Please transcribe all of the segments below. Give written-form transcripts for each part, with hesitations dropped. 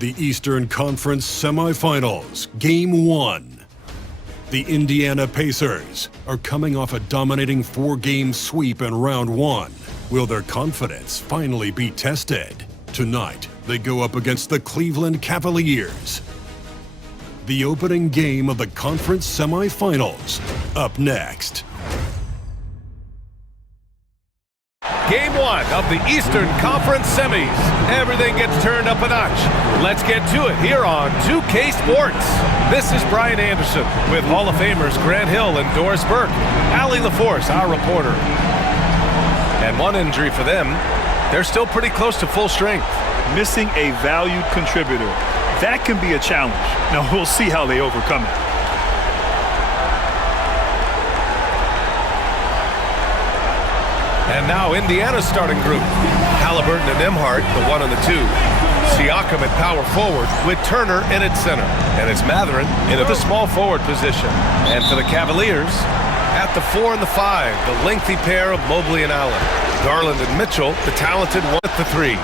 The Eastern Conference Semifinals, Game 1. The Indiana Pacers are coming off a dominating 4-game sweep in Round 1. Will their confidence finally be tested? Tonight, they go up against the Cleveland Cavaliers. The opening game of the conference semifinals, up next. Game 1 of the Eastern Conference Semis. Everything gets turned up a notch. Let's get to it here on 2K Sports. This is Brian Anderson with Hall of Famers Grant Hill and Doris Burke. Allie LaForce, our reporter. And one injury for them, they're still pretty close to full strength. Missing a valued contributor. That can be a challenge. Now we'll see how they overcome it. And now Indiana's starting group. Halliburton and Nembhard, the 1 and the 2. Siakam at power forward with Turner in at center. And it's Mathurin in at the small forward position. And for the Cavaliers, at the 4 and the 5, the lengthy pair of Mobley and Allen. Garland and Mitchell, the talented 1 at the 3.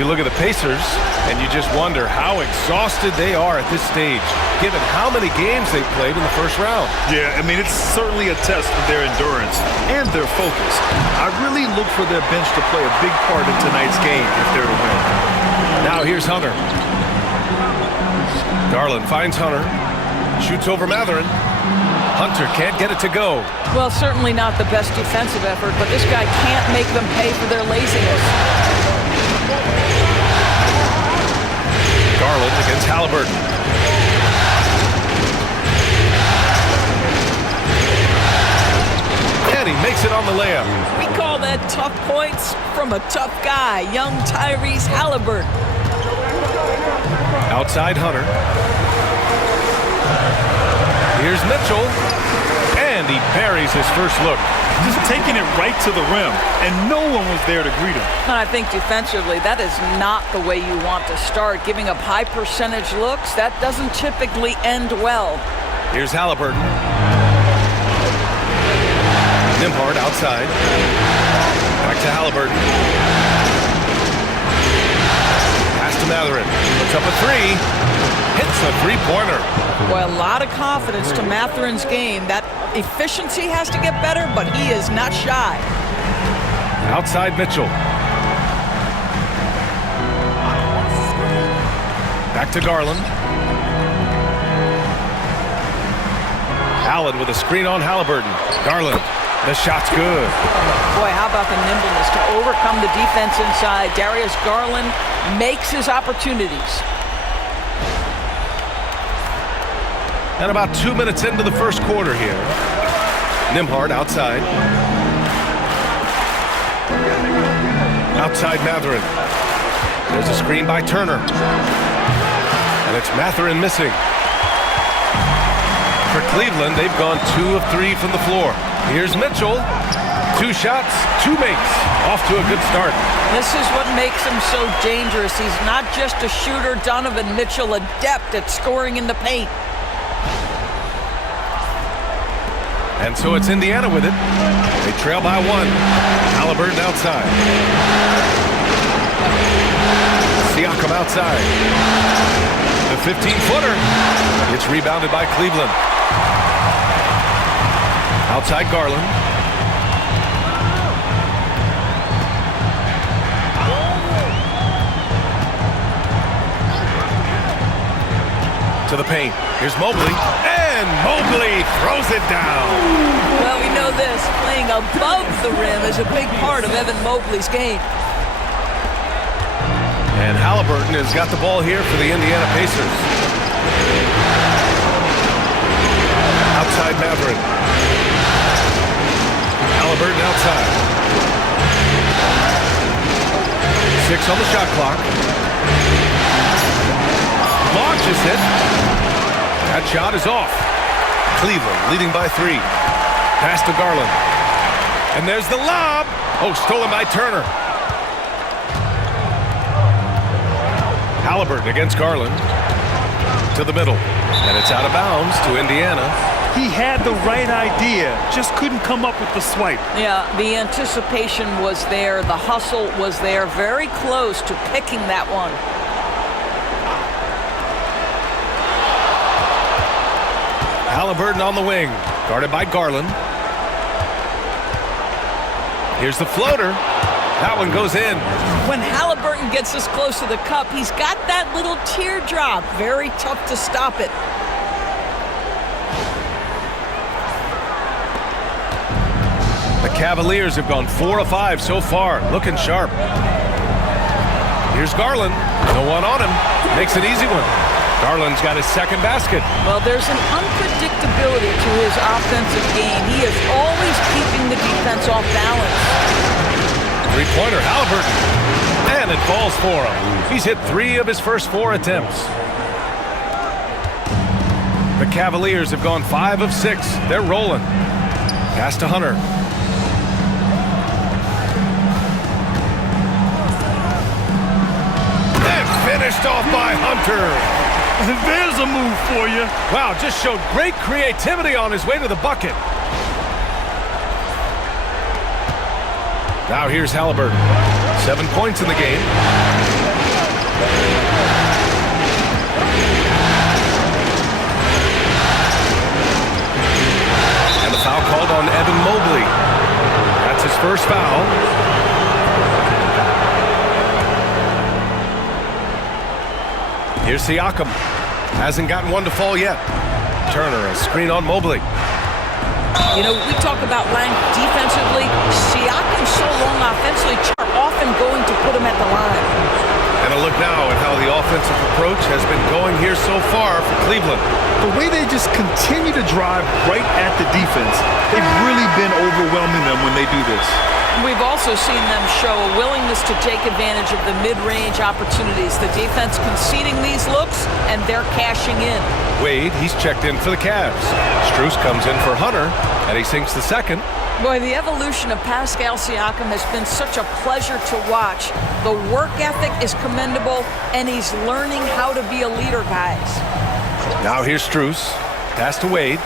You look at the Pacers, and you just wonder how exhausted they are at this stage, given how many games they played in the first round. Yeah, I mean, it's certainly a test of their endurance and their focus. I really look for their bench to play a big part in tonight's game if they're to win. Now here's Hunter. Garland finds Hunter, shoots over Mathurin. Hunter can't get it to go. Well, certainly not the best defensive effort, but this guy can't make them pay for their laziness. Garland against Halliburton. And he makes it on the layup. We call that tough points from a tough guy, young Tyrese Halliburton. Outside Hunter. Here's Mitchell. And he buries his first look. Just taking it right to the rim, and no one was there to greet him. And I think defensively, that is not the way you want to start. Giving up high percentage looks, that doesn't typically end well. Here's Halliburton. Nembhard outside. Back to Halliburton. Pass to Mathurin. Puts up a 3. Hits a three-pointer. Boy, a lot of confidence to Mathurin's game. That efficiency has to get better, but he is not shy. Outside Mitchell. Back to Garland. Allen with a screen on Halliburton. Garland. The shot's good. Boy, how about the nimbleness to overcome the defense inside. Darius Garland makes his opportunities. And about 2 minutes into the first quarter here. Nembhard outside. Outside Mathurin. There's a screen by Turner. And it's Mathurin missing. For Cleveland, they've gone 2 of 3 from the floor. Here's Mitchell. 2 shots, 2 makes. Off to a good start. This is what makes him so dangerous. He's not just a shooter. Donovan Mitchell, adept at scoring in the paint. And so it's Indiana with it. They trail by 1. Halliburton outside. Siakam outside. The 15-footer. It's rebounded by Cleveland. Outside Garland. To the paint. Here's Mobley. And Mobley throws it down. Well, we know this. Playing above the rim is a big part of Evan Mobley's game. And Halliburton has got the ball here for the Indiana Pacers. Outside Mathurin. Halliburton outside. 6 on the shot clock. Launches it. That shot is off. Cleveland leading by 3. Pass to Garland. And there's the lob. Oh, stolen by Turner. Halliburton against Garland. To the middle. And it's out of bounds to Indiana. He had the right idea, just couldn't come up with the swipe. Yeah, the anticipation was there. The hustle was there. Very close to picking that one. Halliburton on the wing, guarded by Garland. Here's the floater. That one goes in. When Halliburton gets this close to the cup, he's got that little teardrop. Very tough to stop it. The Cavaliers have gone 4 of 5 so far, looking sharp. Here's Garland. No one on him. Makes an easy one. Garland's got his second basket. Well, there's an unpredictability to his offensive game. He is always keeping the defense off balance. Three-pointer, Halliburton. And it falls for him. He's hit 3 of his first 4 attempts. The Cavaliers have gone 5 of 6. They're rolling. Pass to Hunter. And finished off by Hunter. There's a move for you. Wow, just showed great creativity on his way to the bucket. Now here's Halliburton. 7 points in the game. And the foul called on Evan Mobley. That's his first foul. Here's Siakam. Hasn't gotten one to fall yet. Turner, a screen on Mobley. You know, we talk about length defensively. Siakam's so long offensively, often going to put him at the line. And a look now at how the offensive approach has been going here so far for Cleveland. The way they just continue to drive right at the defense, they've really been overwhelming them when they do this. We've also seen them show a willingness to take advantage of the mid-range opportunities. The defense conceding these looks, and they're cashing in. Wade, he's checked in for the Cavs. Strus comes in for Hunter, and he sinks the second. Boy, the evolution of Pascal Siakam has been such a pleasure to watch. The work ethic is commendable, and he's learning how to be a leader, guys. Now here's Strus. Pass to Wade.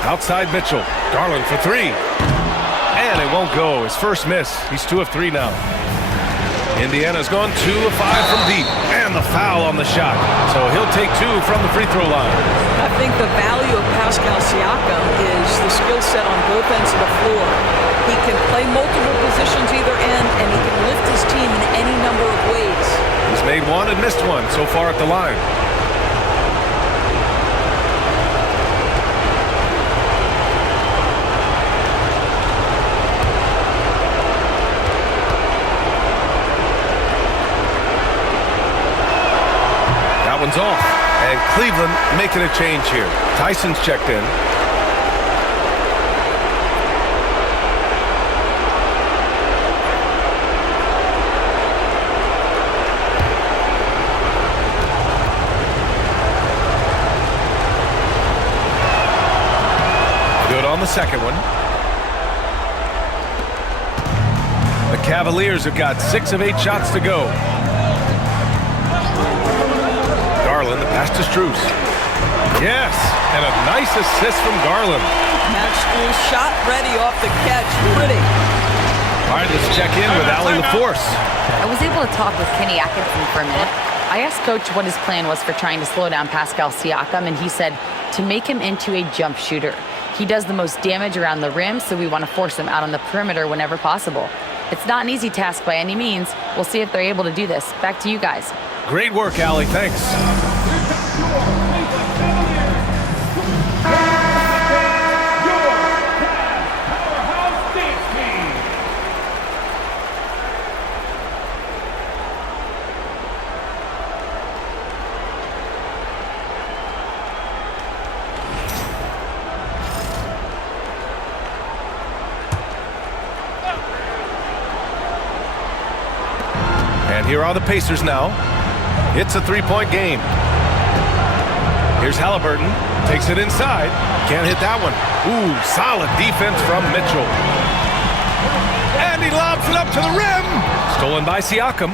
Outside Mitchell. Garland for 3. And it won't go. His first miss. He's 2 of 3 now. Indiana's gone 2 of 5 from deep. And the foul on the shot. So he'll take 2 from the free throw line. I think the value of Pascal Siakam is the skill set on both ends of the floor. He can play multiple positions either end, and he can lift his team in any number of ways. He's made 1 and missed 1 so far at the line. One's off, and Cleveland making a change here. Tyson's checked in. Good on the second one. The Cavaliers have got 6 of 8 shots to go. Garland, the pass to Strus. Yes, and a nice assist from Garland. Matt Strus shot ready off the catch. Pretty. All right, let's check in with Allie LaForce. I was able to talk with Kenny Atkinson for a minute. I asked Coach what his plan was for trying to slow down Pascal Siakam, and he said to make him into a jump shooter. He does the most damage around the rim, so we want to force him out on the perimeter whenever possible. It's not an easy task by any means. We'll see if they're able to do this. Back to you guys. Great work, Allie. Thanks. And here are the Pacers now. It's a 3-point game. Here's Halliburton. Takes it inside. Can't hit that one. Ooh, solid defense from Mitchell. And he lobs it up to the rim. Stolen by Siakam.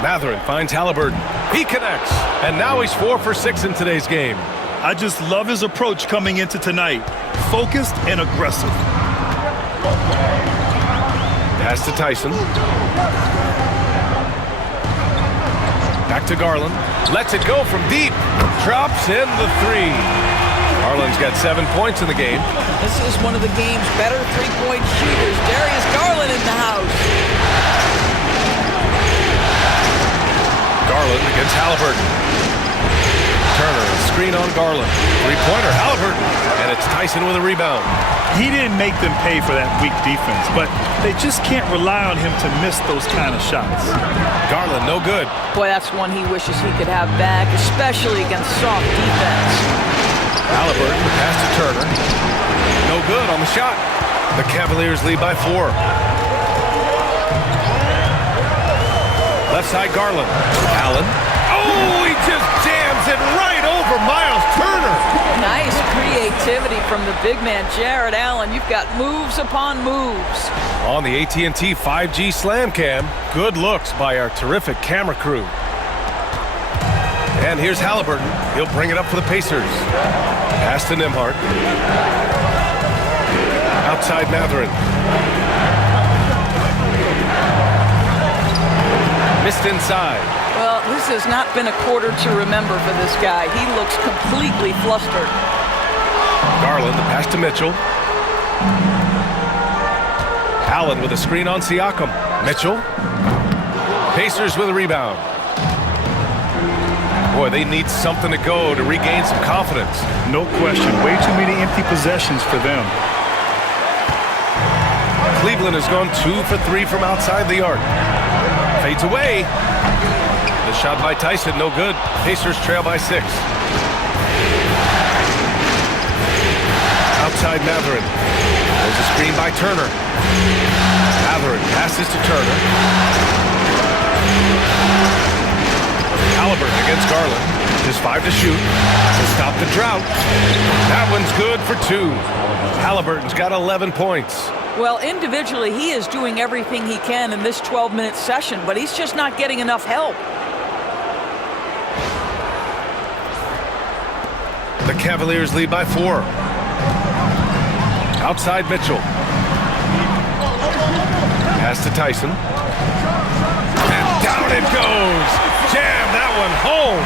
Mathurin finds Halliburton. He connects. And now he's 4 for 6 in today's game. I just love his approach coming into tonight. Focused and aggressive. Pass to Tyson. Back to Garland. Lets it go from deep. Drops in the three. Garland's got 7 points in the game. This is one of the game's better three-point shooters. Darius Garland in the house. Garland against Halliburton. Turner, screen on Garland. Three-pointer, Halliburton. And it's Tyson with a rebound. He didn't make them pay for that weak defense, but they just can't rely on him to miss those kind of shots. Garland, no good. Boy, that's one he wishes he could have back, especially against soft defense. Halliburton, the pass to Turner. No good on the shot. The Cavaliers lead by 4. Left side, Garland. Allen. Oh, he just jams it right over Miles Turner. Nice creativity from the big man, Jared Allen. You've got moves upon moves. On the AT&T 5G Slam Cam, good looks by our terrific camera crew. And here's Halliburton. He'll bring it up for the Pacers. Pass to Nembhard. Outside Mathurin. Missed inside. Well, this has not been a quarter to remember for this guy. He looks completely flustered. Garland, the pass to Mitchell. Allen with a screen on Siakam. Mitchell. Pacers with a rebound. Boy, they need something to go to regain some confidence. No question. Way too many empty possessions for them. Cleveland has gone 2 for 3 from outside the arc. Fades away. The shot by Tyson, no good. Pacers trail by 6. Outside Mathurin. There's a screen by Turner. Mathurin passes to Turner. Halliburton against Garland. Just 5 to shoot. To stop the drought. That one's good for 2. Halliburton's got 11 points. Well, individually, he is doing everything he can in this 12-minute session, but he's just not getting enough help. The Cavaliers lead by 4. Outside Mitchell. Pass to Tyson. And down it goes. Jam that one home.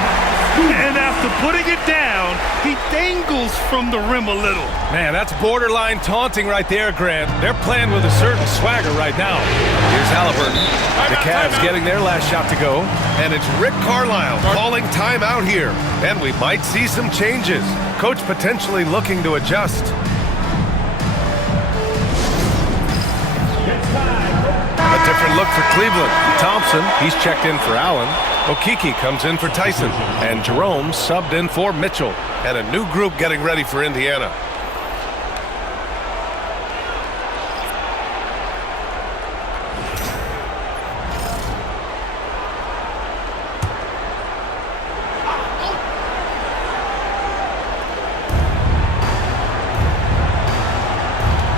And after putting it down, he dangles from the rim a little. Man, that's borderline taunting right there, Grant. They're playing with a certain swagger right now. Here's Halliburton. The Cavs getting their last shot to go. And it's Rick Carlisle calling timeout here. And we might see some changes. Coach potentially looking to adjust. A different look for Cleveland. Thompson, he's checked in for Allen. Okeke comes in for Tyson. And Jerome subbed in for Mitchell. And a new group getting ready for Indiana.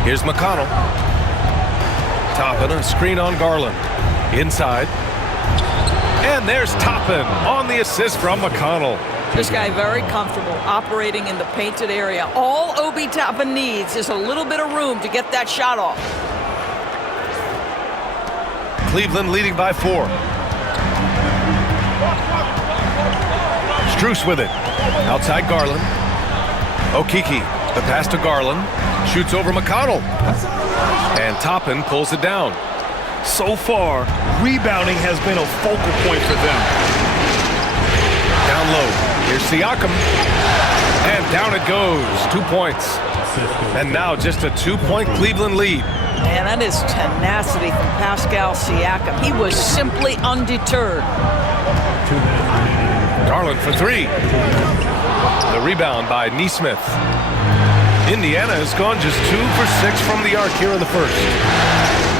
Here's McConnell. Toppin, a screen on Garland. Inside. And there's Toppin on the assist from McConnell. This guy very comfortable operating in the painted area. All Obi Toppin needs is a little bit of room to get that shot off. Cleveland leading by 4. Strus with it. Outside Garland. Okeke, the pass to Garland. Shoots over McConnell. And Toppin pulls it down. So far, rebounding has been a focal point for them. Down low. Here's Siakam. And down it goes. 2 points. And now just a 2-point Cleveland lead. Man, that is tenacity from Pascal Siakam. He was simply undeterred. Garland for 3. The rebound by Nesmith. Indiana has gone just 2 for 6 from the arc here in the first.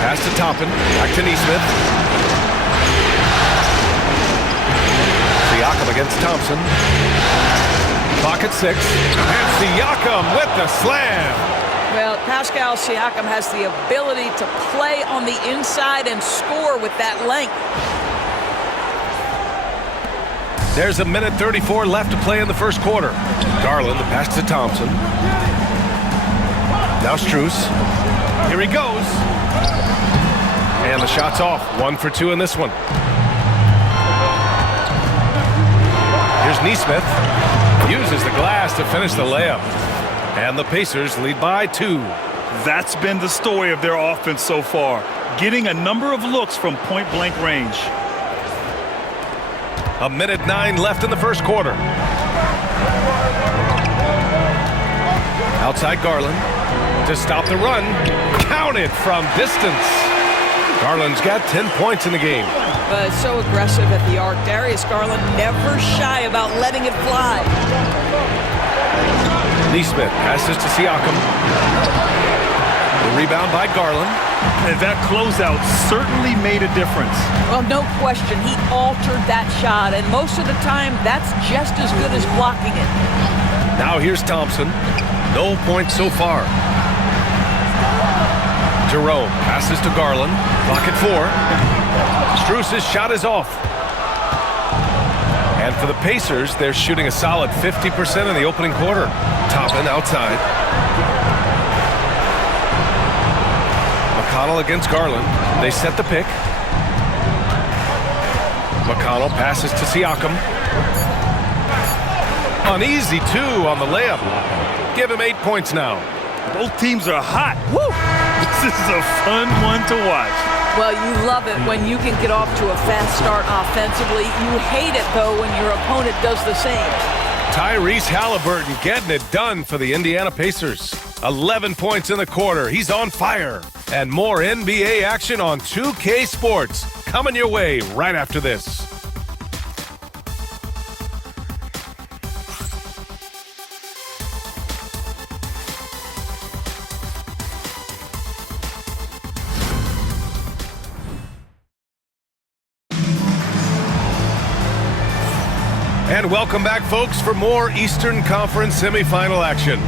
Pass to Toppin. Back to Nesmith. Siakam against Thompson. Clock at 6. And Siakam with the slam. Well, Pascal Siakam has the ability to play on the inside and score with that length. There's a minute 34 left to play in the first quarter. Garland, the pass to Thompson. Now Strus. Here he goes. And the shot's off. 1 for 2 in this one. Here's Neesmith. Uses the glass to finish the layup. And the Pacers lead by 2. That's been the story of their offense so far, getting a number of looks from point-blank range. 1:09 left in the first quarter. Outside Garland to stop the run. Counted from distance. Garland's got 10 points in the game. But so aggressive at the arc. Darius Garland never shy about letting it fly. Neesmith passes to Siakam. The rebound by Garland. And that closeout certainly made a difference. Well, no question. He altered that shot, and most of the time, that's just as good as blocking it. Now here's Thompson. No points so far. Jerome passes to Garland. Clock at 4. Strus's shot is off. And for the Pacers, they're shooting a solid 50% in the opening quarter. Toppin outside. McConnell against Garland. They set the pick. McConnell passes to Siakam. Uneasy 2 on the layup. Give him 8 points now. Both teams are hot. Woo! This is a fun one to watch. Well, you love it when you can get off to a fast start offensively. You hate it, though, when your opponent does the same. Tyrese Halliburton getting it done for the Indiana Pacers. 11 points in the quarter. He's on fire. And more NBA action on 2K Sports. Coming your way right after this. And welcome back, folks, for more Eastern Conference semifinal action.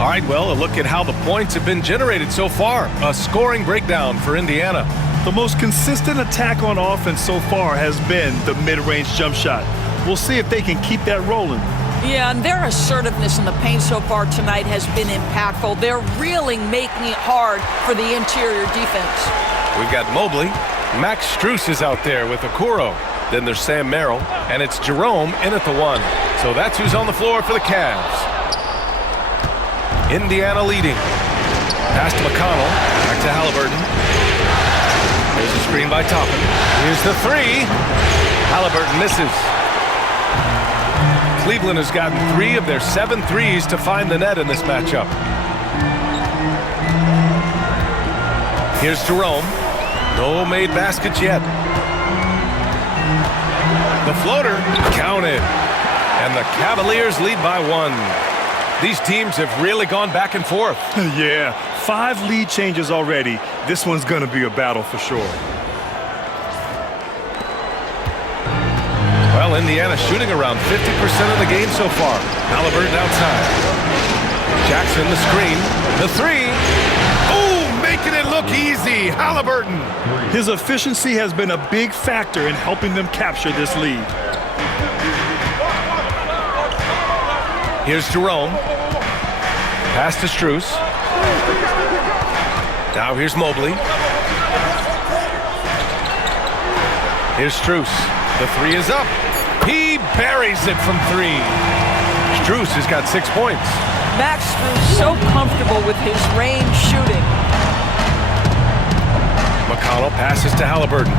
All right, well, a look at how the points have been generated so far. A scoring breakdown for Indiana. The most consistent attack on offense so far has been the mid-range jump shot. We'll see if they can keep that rolling. Yeah, and their assertiveness in the paint so far tonight has been impactful. They're really making it hard for the interior defense. We've got Mobley. Max Strus is out there with Okoro. Then there's Sam Merrill, and it's Jerome in at the 1. So that's who's on the floor for the Cavs. Indiana leading. Pass to McConnell. Back to Halliburton. There's a screen by Toppin. Here's the 3. Halliburton misses. Cleveland has gotten 3 of their 7 threes to find the net in this matchup. Here's Jerome. No made baskets yet. The floater counted. And the Cavaliers lead by 1. These teams have really gone back and forth. Yeah, 5 lead changes already. This one's going to be a battle for sure. Well, Indiana shooting around 50% of the game so far. Halliburton outside. Jackson the screen. The 3. Oh, making it look easy. Halliburton. His efficiency has been a big factor in helping them capture this lead. Here's Jerome. Pass to Strus. Now here's Mobley. Here's Strus. The 3 is up. He buries it from 3. Strus has got 6 points. Max Strus so comfortable with his range shooting. McConnell passes to Halliburton.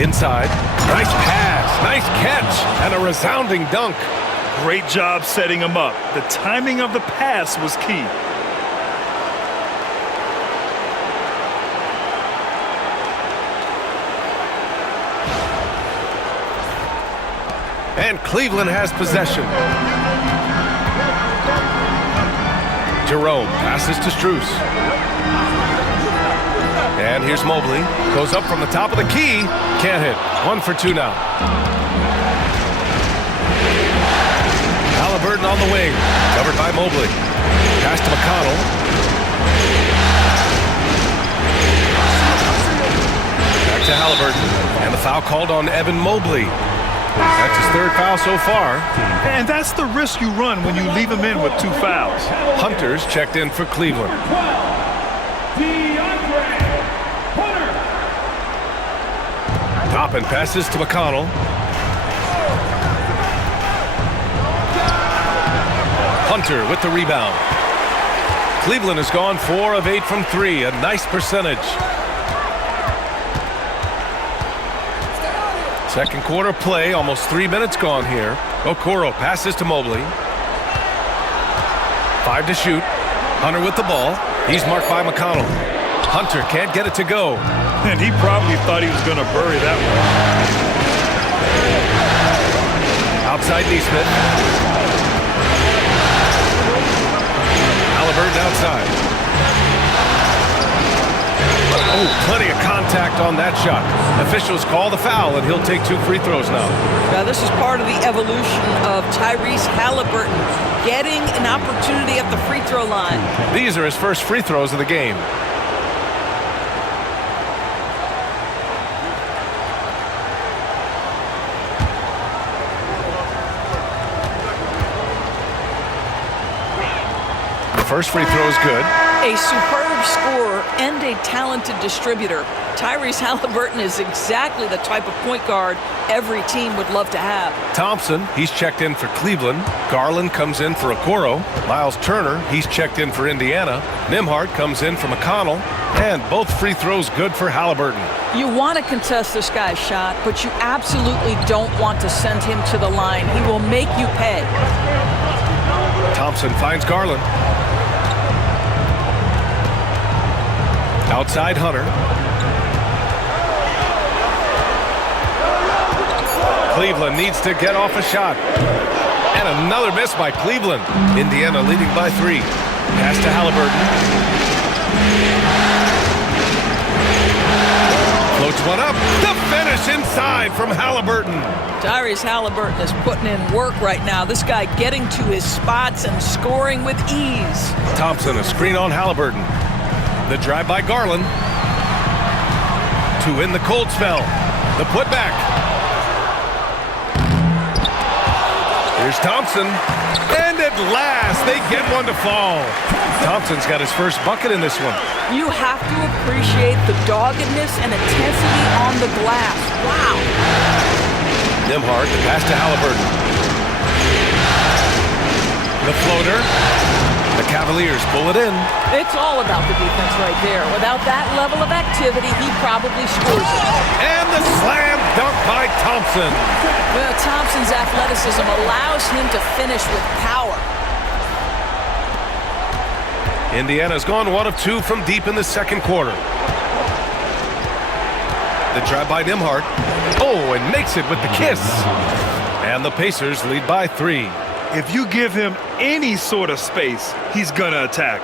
Inside. Nice pass. Nice catch. And a resounding dunk. Great job setting him up. The timing of the pass was key. And Cleveland has possession. Jerome passes to Strus. And here's Mobley. Goes up from the top of the key. Can't hit. 1 for 2 now. Halliburton on the wing. Covered by Mobley. Pass to McConnell. Back to Halliburton. And the foul called on Evan Mobley. That's his 3rd foul so far. And that's the risk you run when you leave him in with 2 fouls. Hunter's checked in for Cleveland. Toppin passes to McConnell. Hunter with the rebound. Cleveland has gone 4 of 8 from 3, a nice percentage. Second quarter play, almost 3 minutes gone here. Okoro passes to Mobley. 5 to shoot. Hunter with the ball. He's marked by McConnell. Hunter can't get it to go. And he probably thought he was going to bury that one. Outside Neesmith. Halliburton outside. Oh, plenty of contact on that shot. Officials call the foul, and he'll take 2 free throws now. Now, this is part of the evolution of Tyrese Halliburton getting an opportunity at the free throw line. These are his first free throws of the game. The first free throw is good. A superb scorer and a talented distributor. Tyrese Halliburton is exactly the type of point guard every team would love to have. Thompson, he's checked in for Cleveland. Garland comes in for Okoro. Miles Turner, he's checked in for Indiana. Nembhard comes in for McConnell. And both free throws good for Halliburton. You want to contest this guy's shot, but you absolutely don't want to send him to the line. He will make you pay. Thompson finds Garland. Outside Hunter. Cleveland needs to get off a shot. And another miss by Cleveland. Indiana leading by 3. Pass to Halliburton. Floats one up. The finish inside from Halliburton. Tyrese Halliburton is putting in work right now. This guy getting to his spots and scoring with ease. Thompson, a screen on Halliburton. The drive by Garland. To win the cold spell. The putback. Here's Thompson. And at last, they get one to fall. Thompson's got his first bucket in this one. You have to appreciate the doggedness and intensity on the glass. Wow. Nembhard, the pass to Halliburton. The floater. The Cavaliers pull it in. It's all about the defense right there. Without that level of activity, he probably scores it. And the slam dunk by Thompson. Well, Thompson's athleticism allows him to finish with power. Indiana's gone 1 of 2 from deep in the second quarter. The drive by Nembhard. Oh, and makes it with the kiss. And the Pacers lead by 3. If you give him any sort of space, he's going to attack.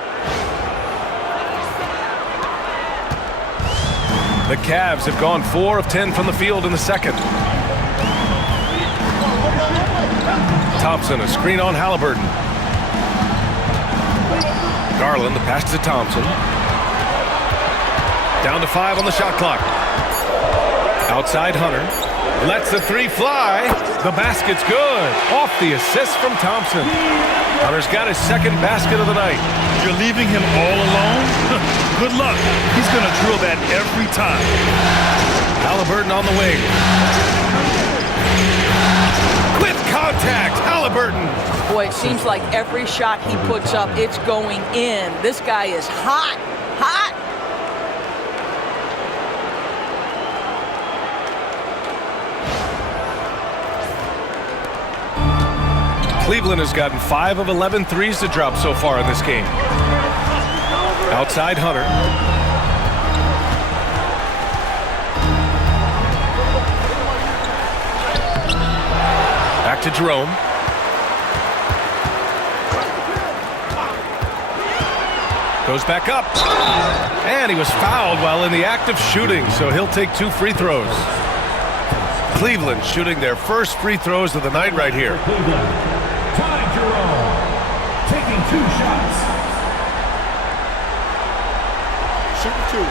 The Cavs have gone 4 of 10 from the field in the second. Thompson, a screen on Halliburton. Garland, the pass to Thompson. Down to 5 on the shot clock. Outside Hunter. Lets the 3 fly. The basket's good. Off the assist from Thompson. Hunter's got his second basket of the night. You're leaving him all alone? Good luck. He's going to drill that every time. Halliburton on the wing. With contact, Halliburton. Boy, it seems like every shot he puts up, it's going in. This guy is hot. Hot. Cleveland has gotten 5 of 11 threes to drop so far in this game. Outside Hunter. Back to Jerome. Goes back up. And he was fouled while in the act of shooting, so he'll take 2 free throws. Cleveland shooting their first free throws of the night right here. Jerome, taking 2 shots. Shooting 2.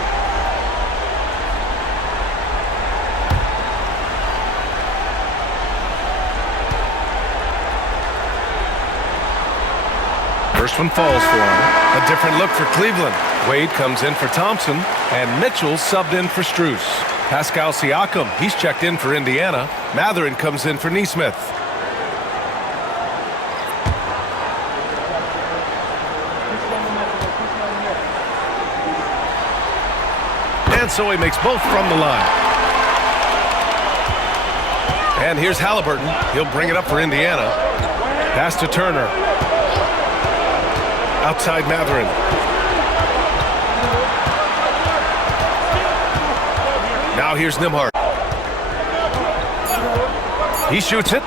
First one falls for him. A different look for Cleveland. Wade comes in for Thompson, and Mitchell subbed in for Strus. Pascal Siakam, he's checked in for Indiana. Mathurin comes in for Nesmith. And so he makes both from the line. And here's Halliburton. He'll bring it up for Indiana. Pass to Turner. Outside Mathurin. Now here's Nembhard. He shoots it.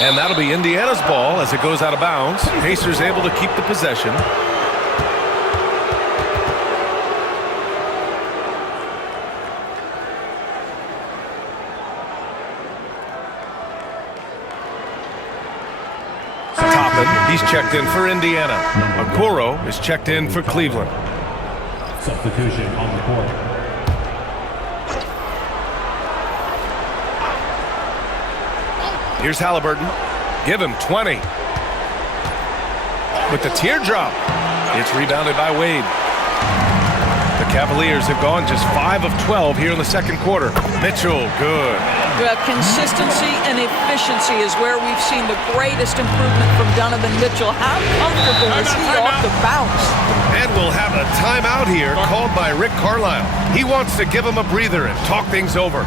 And that'll be Indiana's ball as it goes out of bounds. Pacers able to keep the possession. He's checked in for Indiana. Okoro is checked in for Cleveland. Substitution on the court. Here's Halliburton. Give him 20. With the teardrop. It's rebounded by Wade. The Cavaliers have gone just 5 of 12 here in the second quarter. Mitchell, good. Consistency and efficiency is where we've seen the greatest improvement from Donovan Mitchell. How comfortable is he off the bounce? And we'll have a timeout here called by Rick Carlisle. He wants to give him a breather and talk things over.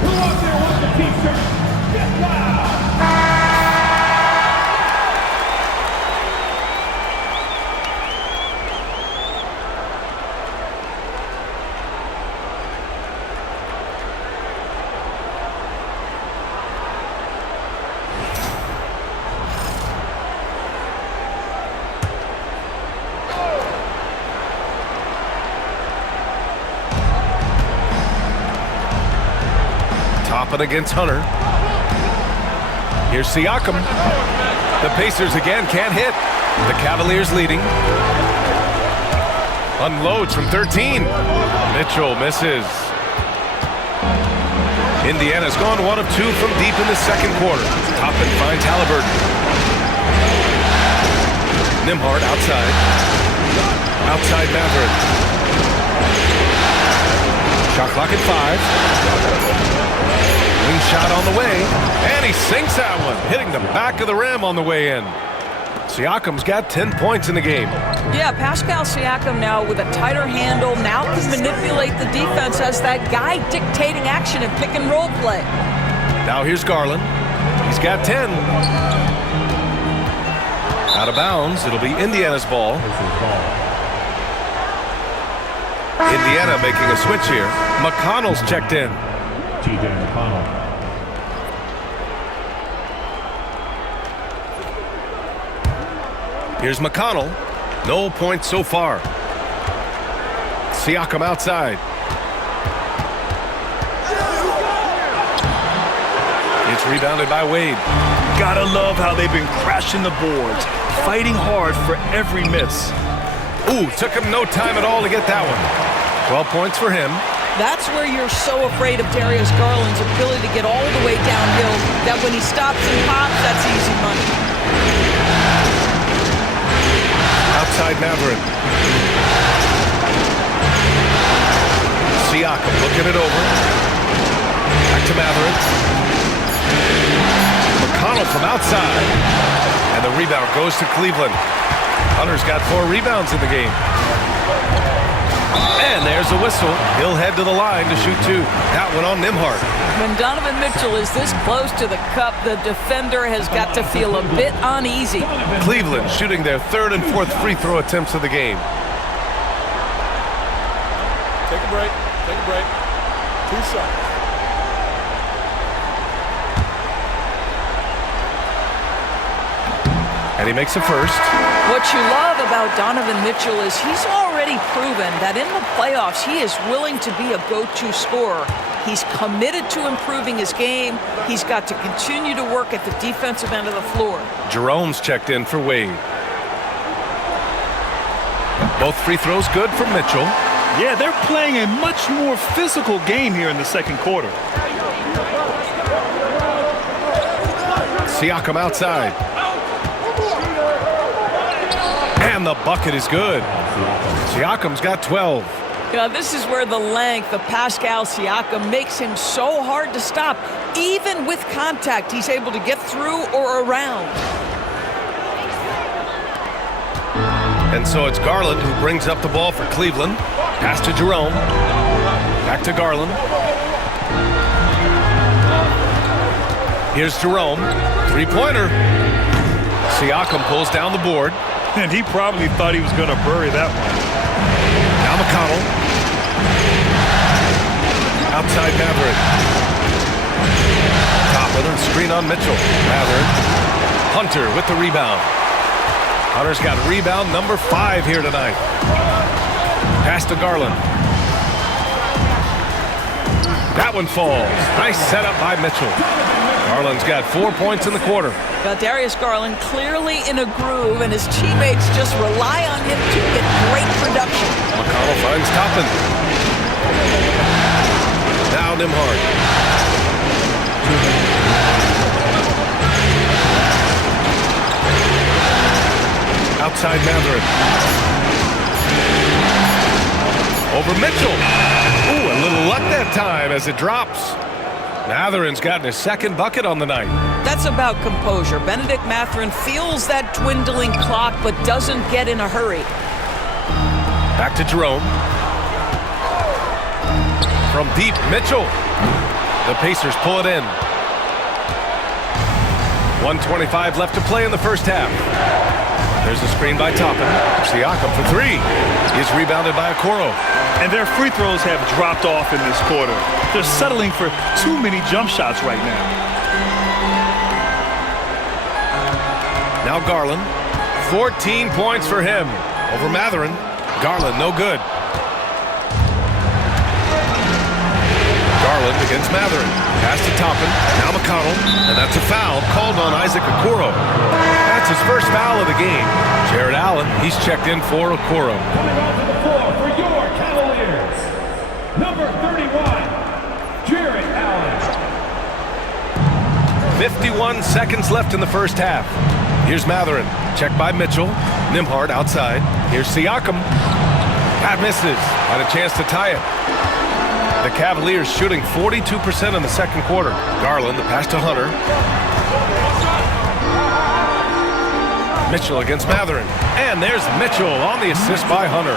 Who out there wants the t-shirt? Get loud! Toppin against Hunter. Here's Siakam. The Pacers again can't hit. The Cavaliers leading. Unloads from 13. Mitchell misses. Indiana's gone 1 of 2 from deep in the second quarter. Toppin finds Halliburton. Nembhard outside. Outside Mathurin. Shot clock at 5. Wing shot on the way, and he sinks that one, hitting the back of the rim on the way in. Siakam's got 10 points in the game. Yeah, Pascal Siakam now with a tighter handle, now can manipulate the defense as that guy dictating action in pick and roll play. Now here's Garland. He's got 10. Out of bounds, it'll be Indiana's ball. Indiana making a switch here. McConnell's checked in. T.J. McConnell. Here's McConnell. No points so far. Siakam outside. It's rebounded by Wade. Gotta love how they've been crashing the boards, fighting hard for every miss. Ooh, took him no time at all to get that one. 12 points for him. That's where you're so afraid of Darius Garland's ability to get all the way downhill, that when he stops and pops, that's easy money. Outside Mathurin. Siakam looking it over. Back to Mathurin. McConnell from outside. And the rebound goes to Cleveland. Hunter's got 4 rebounds in the game. And there's the whistle. He'll head to the line to shoot 2. That one on Nembhard. When Donovan Mitchell is this close to the cup, the defender has got to feel a bit uneasy. Cleveland shooting their 3rd and 4th free throw attempts of the game. Take a break. Take a break. 2 shots. And he makes a first. What you love about Donovan Mitchell is he's already proven that in the playoffs he is willing to be a go-to scorer. He's committed to improving his game. He's got to continue to work at the defensive end of the floor. Jerome's checked in for Wade. Both free throws good from Mitchell. Yeah, they're playing a much more physical game here in the second quarter. Siakam outside. And the bucket is good. Siakam's got 12. Yeah, this is where the length of Pascal Siakam makes him so hard to stop. Even with contact, he's able to get through or around. And so it's Garland who brings up the ball for Cleveland. Pass to Jerome. Back to Garland. Here's Jerome. Three-pointer. Siakam pulls down the board. And he probably thought he was going to bury that one. Now McConnell. Outside Matherin. Toppin and screen on Mitchell. Matherin. Hunter with the rebound. Hunter's got rebound number 5 here tonight. Pass to Garland. That one falls. Nice setup by Mitchell. Garland's got 4 points in the quarter. Darius Garland clearly in a groove, and his teammates just rely on him to get great production. McConnell finds Toppin. Now Nembhard. Outside Matherin. Over Mitchell. Ooh, a little luck that time as it drops. Matherin's gotten his second bucket on the night. That's about composure. Benedict Mathurin feels that dwindling clock, but doesn't get in a hurry. Back to Jerome. From deep, Mitchell. The Pacers pull it in. 1:25 left to play in the first half. There's a screen by Toppin. Siakam for 3. He's rebounded by Okoro. And their free throws have dropped off in this quarter. They're settling for too many jump shots right now. Now Garland. 14 points for him. Over Matherin. Garland no good. Garland against Matherin. Pass to Toppin. Now McConnell. And that's a foul called on Isaac Okoro. That's his first foul of the game. Jared Allen, he's checked in for Okoro. Coming onto the floor for your Cavaliers, number 31, Jared Allen. 51 seconds left in the first half. Here's Matherin. Checked by Mitchell. Nembhard outside. Here's Siakam. That misses. Had a chance to tie it. The Cavaliers shooting 42% in the second quarter. Garland, the pass to Hunter. Mitchell against Matherin. And there's Mitchell on the assist by Hunter.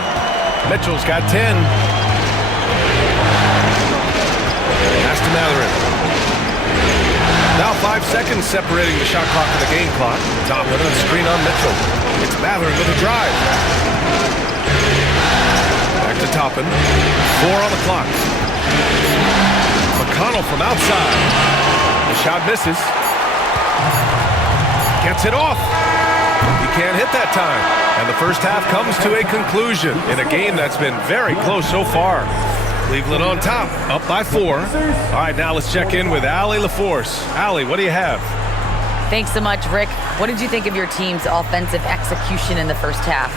Mitchell's got 10. Pass to Matherin. Now 5 seconds separating the shot clock and the game clock. Toppin and screen on Mitchell. It's Matherin with a drive. Back to Toppin. 4 on the clock. McConnell from outside. The shot misses. Gets it off. He can't hit that time. And the first half comes to a conclusion in a game that's been very close so far. Cleveland on top, up by 4. All right, now let's check in with Allie LaForce. Allie, what do you have? Thanks so much, Rick. What did you think of your team's offensive execution in the first half?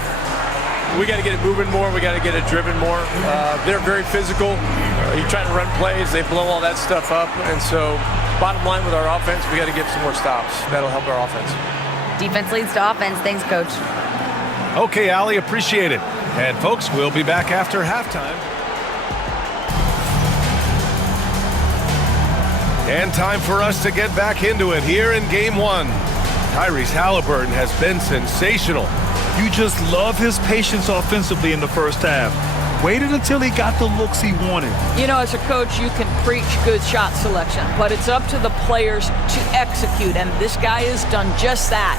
We got to get it moving more. We got to get it driven more. They're very physical. You're trying to run plays. They blow all that stuff up. And so bottom line with our offense, we got to get some more stops. That'll help our offense. Defense leads to offense. Thanks, Coach. Okay, Allie, appreciate it. And folks, we'll be back after halftime. And time for us to get back into it here in Game 1. Tyrese Halliburton has been sensational. You just love his patience offensively in the first half. Waited until he got the looks he wanted. You know, as a coach, you can preach good shot selection, but it's up to the players to execute, and this guy has done just that.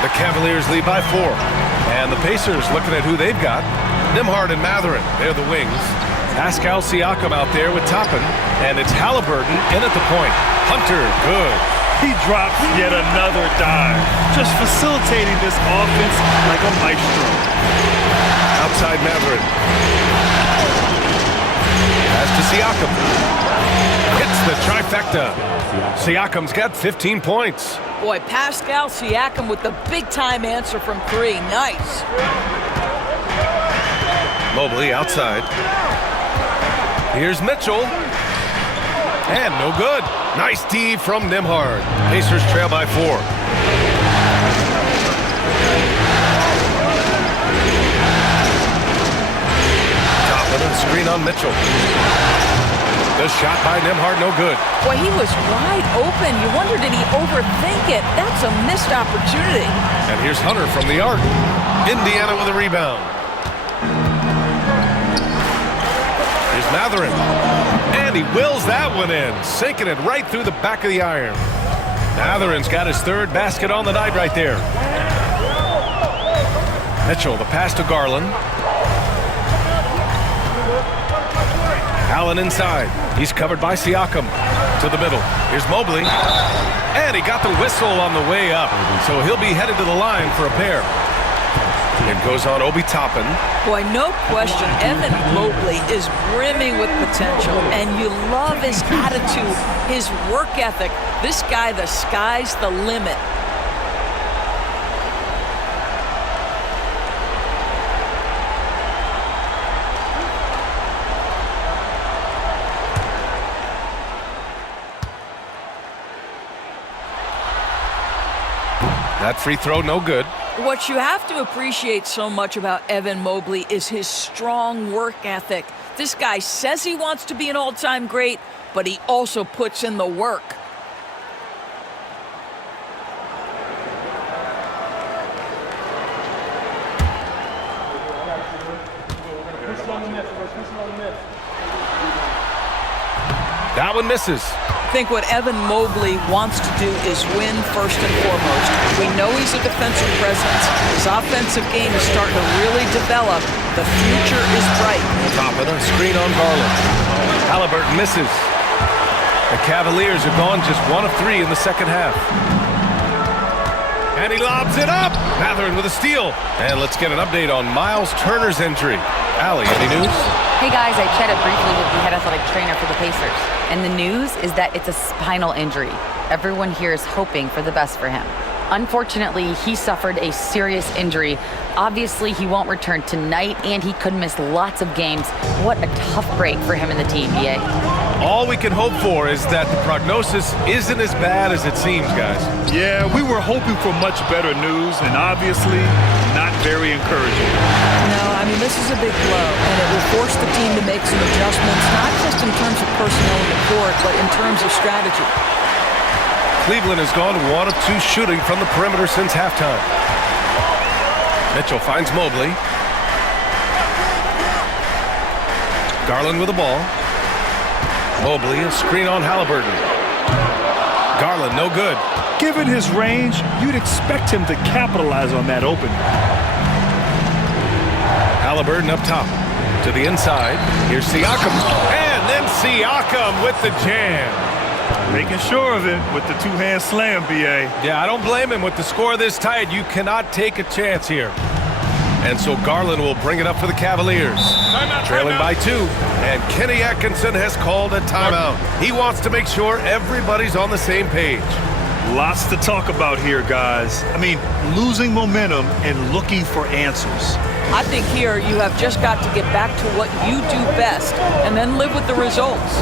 The Cavaliers lead by 4. And the Pacers looking at who they've got. Nembhard and Matherin, they're the wings. Pascal Siakam out there with Toppin. And it's Halliburton in at the point. Hunter, good. He drops yet another dive. Just facilitating this offense like a maestro. Outside Matherin. Pass to Siakam. Hits the trifecta trifecta. Siakam's got 15 points. Boy, Pascal Siakam with the big-time answer from 3. Nice. Mobley outside. Here's Mitchell. And no good. Nice D from Nembhard. Pacers trail by 4. Top of the screen on Mitchell. The shot by Nembhard, no good. Boy, he was wide open. You wonder, did he overthink it? That's a missed opportunity. And here's Hunter from the arc. Indiana with a rebound. Here's Matherin. And he wills that one in, sinking it right through the back of the iron. Matherin's got his 3rd basket on the night right there. Mitchell, the pass to Garland. Allen inside. He's covered by Siakam. To the middle. Here's Mobley. And he got the whistle on the way up. So he'll be headed to the line for a pair. It goes on Obi Toppin. Boy, no question, Evan Mobley is brimming with potential, and you love his attitude, his work ethic. This guy, the sky's the limit. That free throw, no good. What you have to appreciate so much about Evan Mobley is his strong work ethic. This guy says he wants to be an all-time great, but he also puts in the work. That one misses. I think what Evan Mobley wants to do is win first and foremost. We know he's a defensive presence. His offensive game is starting to really develop. The future is bright. Top of the screen on Garland. Halliburton misses. The Cavaliers have gone just 1 of 3 in the second half. And he lobs it up. Matherin with a steal. And let's get an update on Miles Turner's injury. Allie, any news? Hey guys, I chatted briefly with the head athletic trainer for the Pacers. And the news is that it's a spinal injury. Everyone here is hoping for the best for him. Unfortunately, he suffered a serious injury. Obviously, he won't return tonight, and he could miss lots of games. What a tough break for him and the team, EA. All we can hope for is that the prognosis isn't as bad as it seems, guys. Yeah, we were hoping for much better news, and obviously not very encouraging. No, I mean, this is a big blow, and it will force the team to make some adjustments, not just in terms of personnel in the court, but in terms of strategy. Cleveland has gone 1 of 2 shooting from the perimeter since halftime. Mitchell finds Mobley. Garland with the ball. Mobley, a screen on Halliburton. Garland, no good. Given his range, you'd expect him to capitalize on that opening. Halliburton up top to the inside. Here's Siakam. And then Siakam with the jam. Making sure of it with the two-hand slam, B.A. Yeah, I don't blame him. With the score this tight, you cannot take a chance here. And so Garland will bring it up for the Cavaliers. Trailing by 2. And Kenny Atkinson has called a timeout. He wants to make sure everybody's on the same page. Lots to talk about here, guys. I mean, losing momentum and looking for answers. I think here you have just got to get back to what you do best and then live with the results.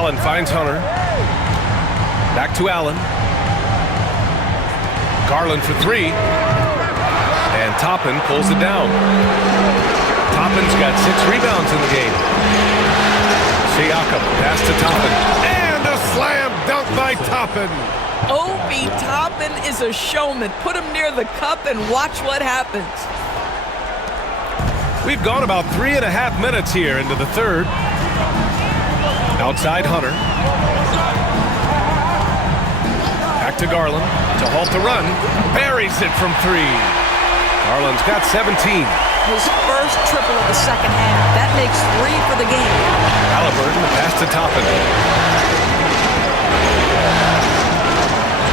Allen finds Hunter. Back to Allen. Garland for three. And Toppin pulls it down. Toppin's got 6 rebounds in the game. Siakam pass to Toppin. And a slam dunk by Toppin. Obi Toppin is a showman. Put him near the cup and watch what happens. We've gone about 3.5 minutes here into the third. Outside Hunter. Back to Garland to halt the run. Buries it from 3. Garland's got 17. His first triple of the second half. That makes 3 for the game. Halliburton pass to Toppin.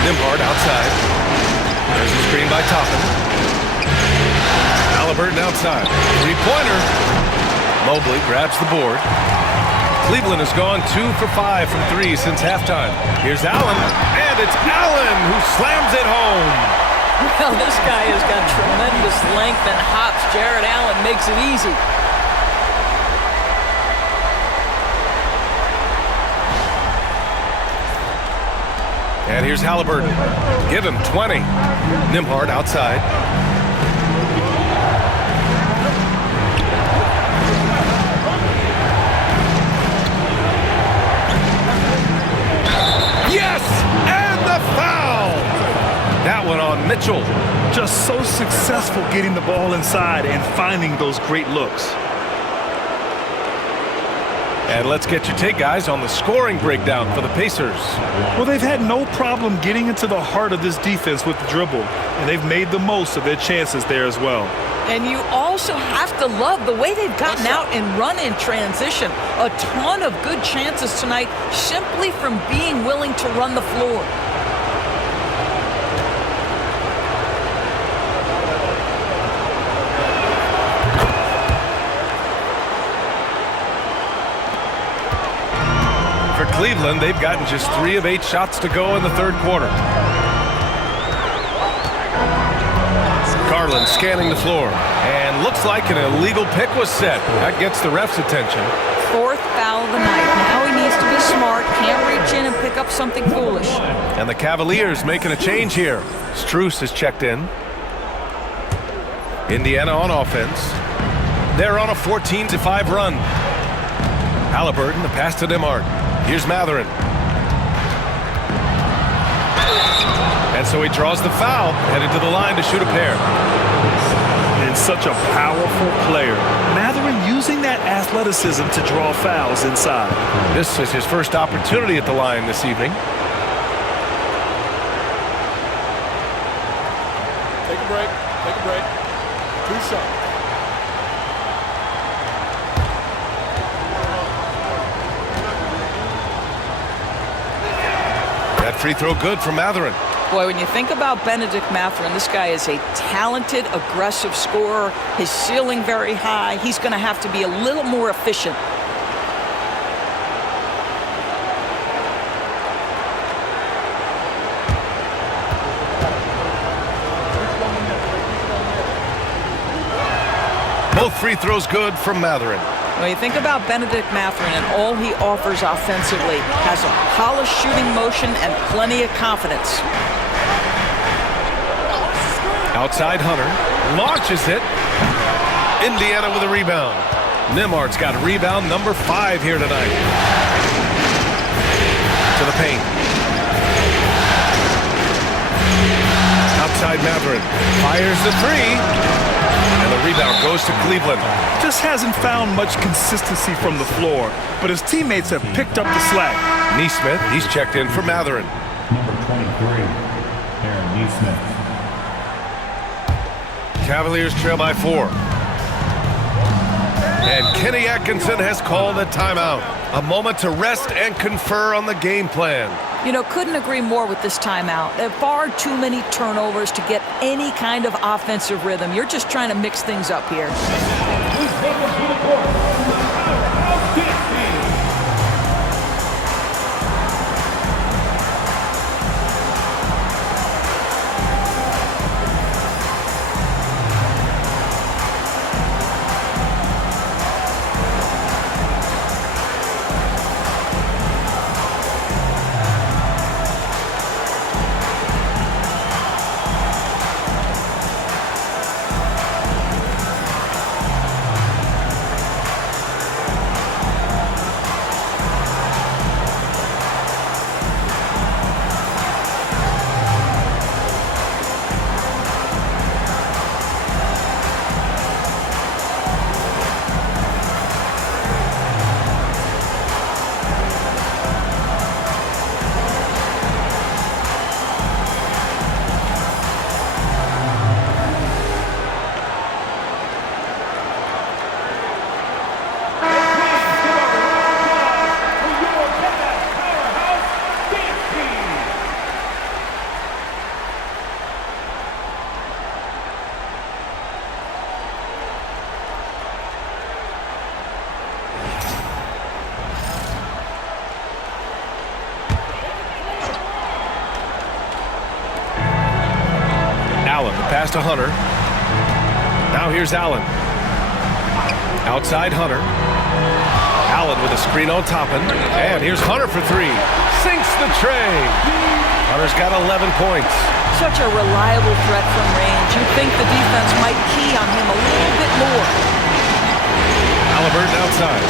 Nembhard outside. There's a screen by Toppin. Halliburton outside. 3-pointer. Mobley grabs the board. Cleveland has gone 2 for 5 from 3 since halftime. Here's Allen, and it's Allen who slams it home. Well, this guy has got tremendous length and hops. Jared Allen makes it easy. And here's Halliburton. Give him 20. Nembhard outside. Yes! And the foul! That one on Mitchell. Just so successful getting the ball inside and finding those great looks. And let's get your take, guys, on the scoring breakdown for the Pacers. Well, they've had no problem getting into the heart of this defense with the dribble, and they've made the most of their chances there as well. And you also have to love the way they've gotten out and run in transition. A ton of good chances tonight simply from being willing to run the floor. For Cleveland, they've gotten just 3 of 8 shots to go in the third quarter. Garland scanning the floor. And looks like an illegal pick was set. That gets the ref's attention. 4th foul of the night. Now he needs to be smart. Can't reach in and pick up something foolish. And the Cavaliers making a change here. Strus is checked in. Indiana on offense. They're on a 14-5 run. Halliburton, the pass to Nembhard. Here's Mathurin. And so he draws the foul, headed to the line to shoot a pair. And such a powerful player. Mathurin using that athleticism to draw fouls inside. This is his first opportunity at the line this evening. Take a break. Take a break. 2 shots. That free throw good from Mathurin. Boy, when you think about Benedict Mathurin, this guy is a talented, aggressive scorer. His ceiling very high. He's going to have to be a little more efficient. Both free throws good from Mathurin. When you think about Benedict Mathurin and all he offers offensively, has a polished shooting motion and plenty of confidence. Outside Hunter. Launches it. Indiana with a rebound. Nembhard's got rebound number 5 here tonight. To the paint. Outside Mathurin. Fires the 3. And the rebound goes to Cleveland. Just hasn't found much consistency from the floor, but his teammates have picked up the slack. Neesmith, he's checked in for Mathurin. Number 23, Aaron Neesmith. Cavaliers trail by 4. And Kenny Atkinson has called a timeout. A moment to rest and confer on the game plan. You know, couldn't agree more with this timeout. There are far too many turnovers to get any kind of offensive rhythm. You're just trying to mix things up here. Allen, the pass to Hunter. Now here's Allen. Outside Hunter. Allen with a screen on Toppin. And here's Hunter for three. Sinks the tray. Hunter's got 11 points. Such a reliable threat from range. You'd think the defense might key on him a little bit more. Halliburton outside.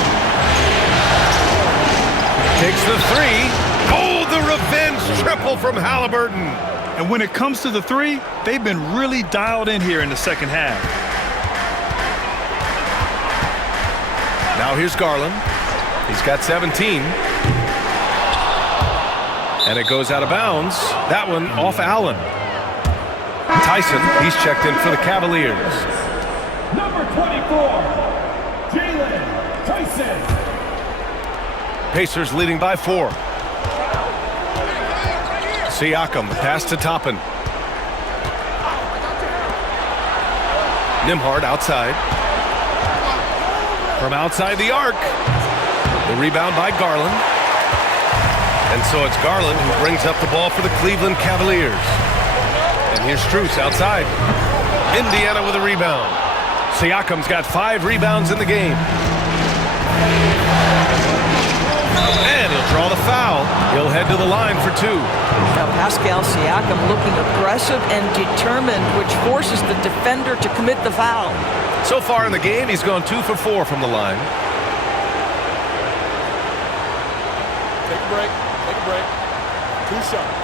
Takes the three. Oh, the revenge triple from Halliburton. And when it comes to the three, they've been really dialed in here in the second half. Now here's Garland. He's got 17. And it goes out of bounds. That one off Allen. Tyson, he's checked in for the Cavaliers. Number 24, Jalen Tyson. Pacers leading by 4. Siakam, pass to Toppin. Nembhard outside. From outside the arc. The rebound by Garland. And so it's Garland who brings up the ball for the Cleveland Cavaliers. And here's Strus outside. Indiana with a rebound. Siakam's got 5 rebounds in the game. And he'll draw the foul. He'll head to the line for 2. Now Pascal Siakam looking aggressive and determined, which forces the defender to commit the foul. So far in the game, he's gone 2 for 4 from the line. Take a break. Take a break. 2 shots.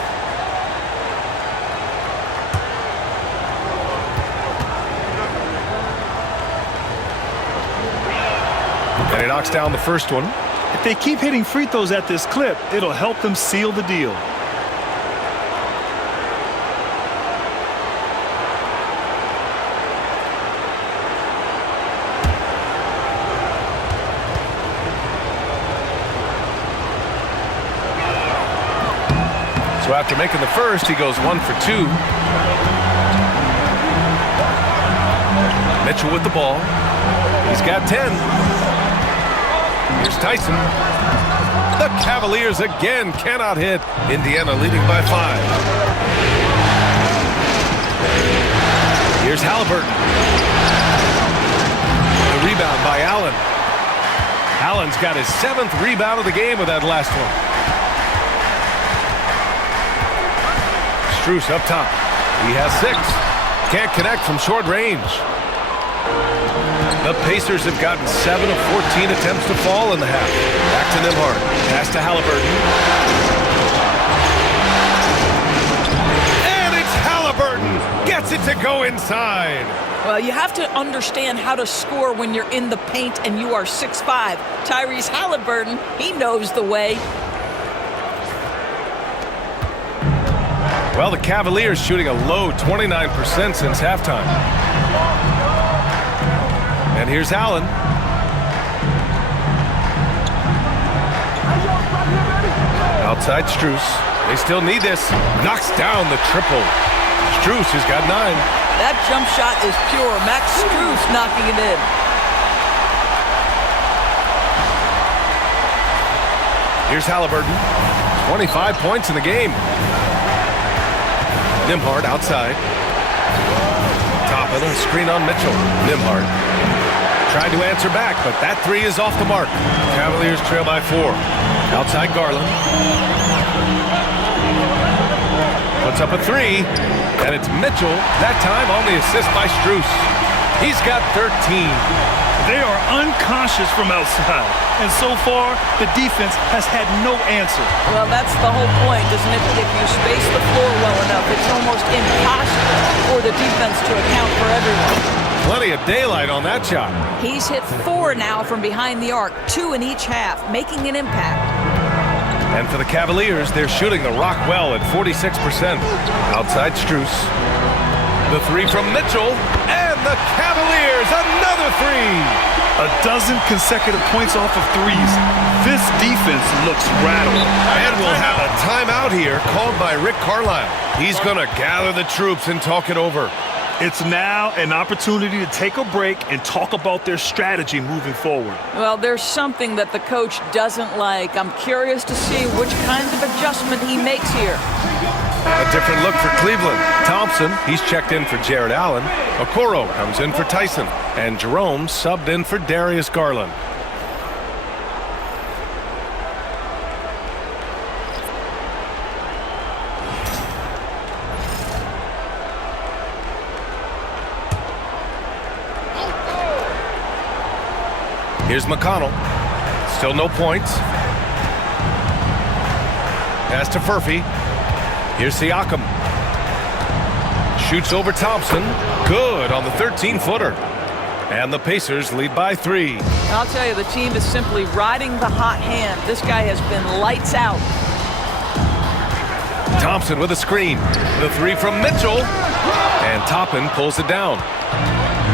And he knocks down the first one. If they keep hitting free throws at this clip, it'll help them seal the deal. So after making the first, he goes 1 for 2. Mitchell with the ball. He's got 10. Here's Tyson. The Cavaliers again cannot hit. Indiana leading by 5. Here's Halliburton. The rebound by Allen. Allen's got his 7th rebound of the game with that last one. Strus up top. He has 6. Can't connect from short range. The Pacers have gotten 7 of 14 attempts to fall in the half. Back to Nembhard. Pass to Halliburton. And it's Halliburton. Gets it to go inside. Well, you have to understand how to score when you're in the paint and you are 6'5". Tyrese Halliburton, he knows the way. Well, the Cavaliers shooting a low 29% since halftime. And here's Allen. Outside Strus. They still need this. Knocks down the triple. Strus has got 9. That jump shot is pure. Max Strus knocking it in. Here's Halliburton. 25 points in the game. Nembhard outside. Top of the screen on Mitchell. Nembhard tried to answer back, but that 3 is off the mark. Cavaliers trail by 4. Outside Garland. Puts up a 3, and it's Mitchell, that time on the assist by Strus. He's got 13. They are unconscious from outside, and so far, the defense has had no answer. Well, that's the whole point, isn't it? If you space the floor well enough, it's almost impossible for the defense to account for everyone. Plenty of daylight on that shot. He's hit 4 now from behind the arc, 2 in each half, making an impact. And for the Cavaliers, they're shooting the rock well at 46%. Outside Strus. The 3 from Mitchell, and the Cavaliers, another 3. A dozen consecutive points off of threes. This defense looks rattled. And we'll have a timeout here called by Rick Carlisle. He's going to gather the troops and talk it over. It's now an opportunity to take a break and talk about their strategy moving forward. Well, there's something that the coach doesn't like. I'm curious to see which kinds of adjustment he makes here. A different look for Cleveland. Thompson, he's checked in for Jared Allen. Okoro comes in for Tyson. And Jerome subbed in for Darius Garland. Here's McConnell. Still no points. Pass to Furphy. Here's Siakam. Shoots over Thompson. Good on the 13-footer. And the Pacers lead by 3. I'll tell you, the team is simply riding the hot hand. This guy has been lights out. Thompson with a screen. The 3 from Mitchell. And Toppin pulls it down.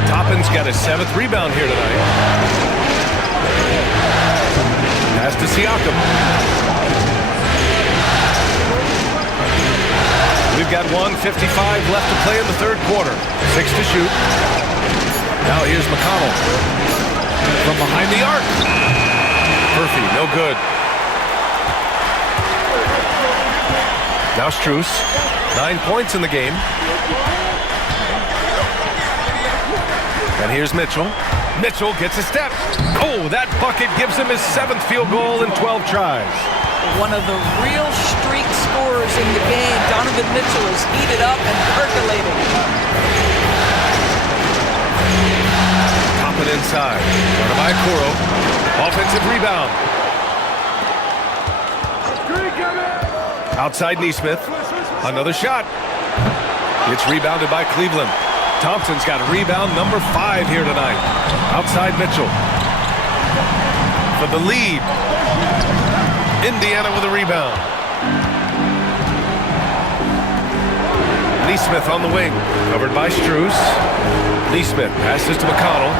Toppin's got his 7th rebound here tonight. Pass to Siakam. We've got 1:55 left to play in the third quarter. 6 to shoot. Now here's McConnell. From behind the arc. Murphy, no good. Now Strus. 9 points in the game. And here's Mitchell. Mitchell gets a step. Oh, that bucket gives him his 7th field goal in 12 tries. One of the real streak scorers in the game. Donovan Mitchell is heated up and percolating. Top it inside. Guarded by Okoro. Offensive rebound. Outside Nesmith. Another shot. It's rebounded by Cleveland. Thompson's got rebound number 5 here tonight. Outside Mitchell. For the lead. Indiana with a rebound. Nesmith on the wing. Covered by Strus. Nesmith passes to McConnell.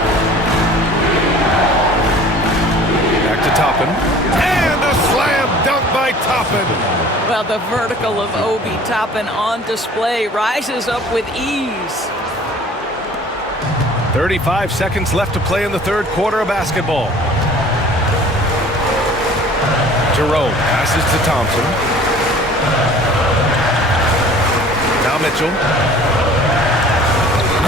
Back to Toppin. And a slam dunk by Toppin. Well, the vertical of Obi Toppin on display. Rises up with ease. 35 seconds left to play in the third quarter of basketball. Jerome passes to Thompson. Now Mitchell.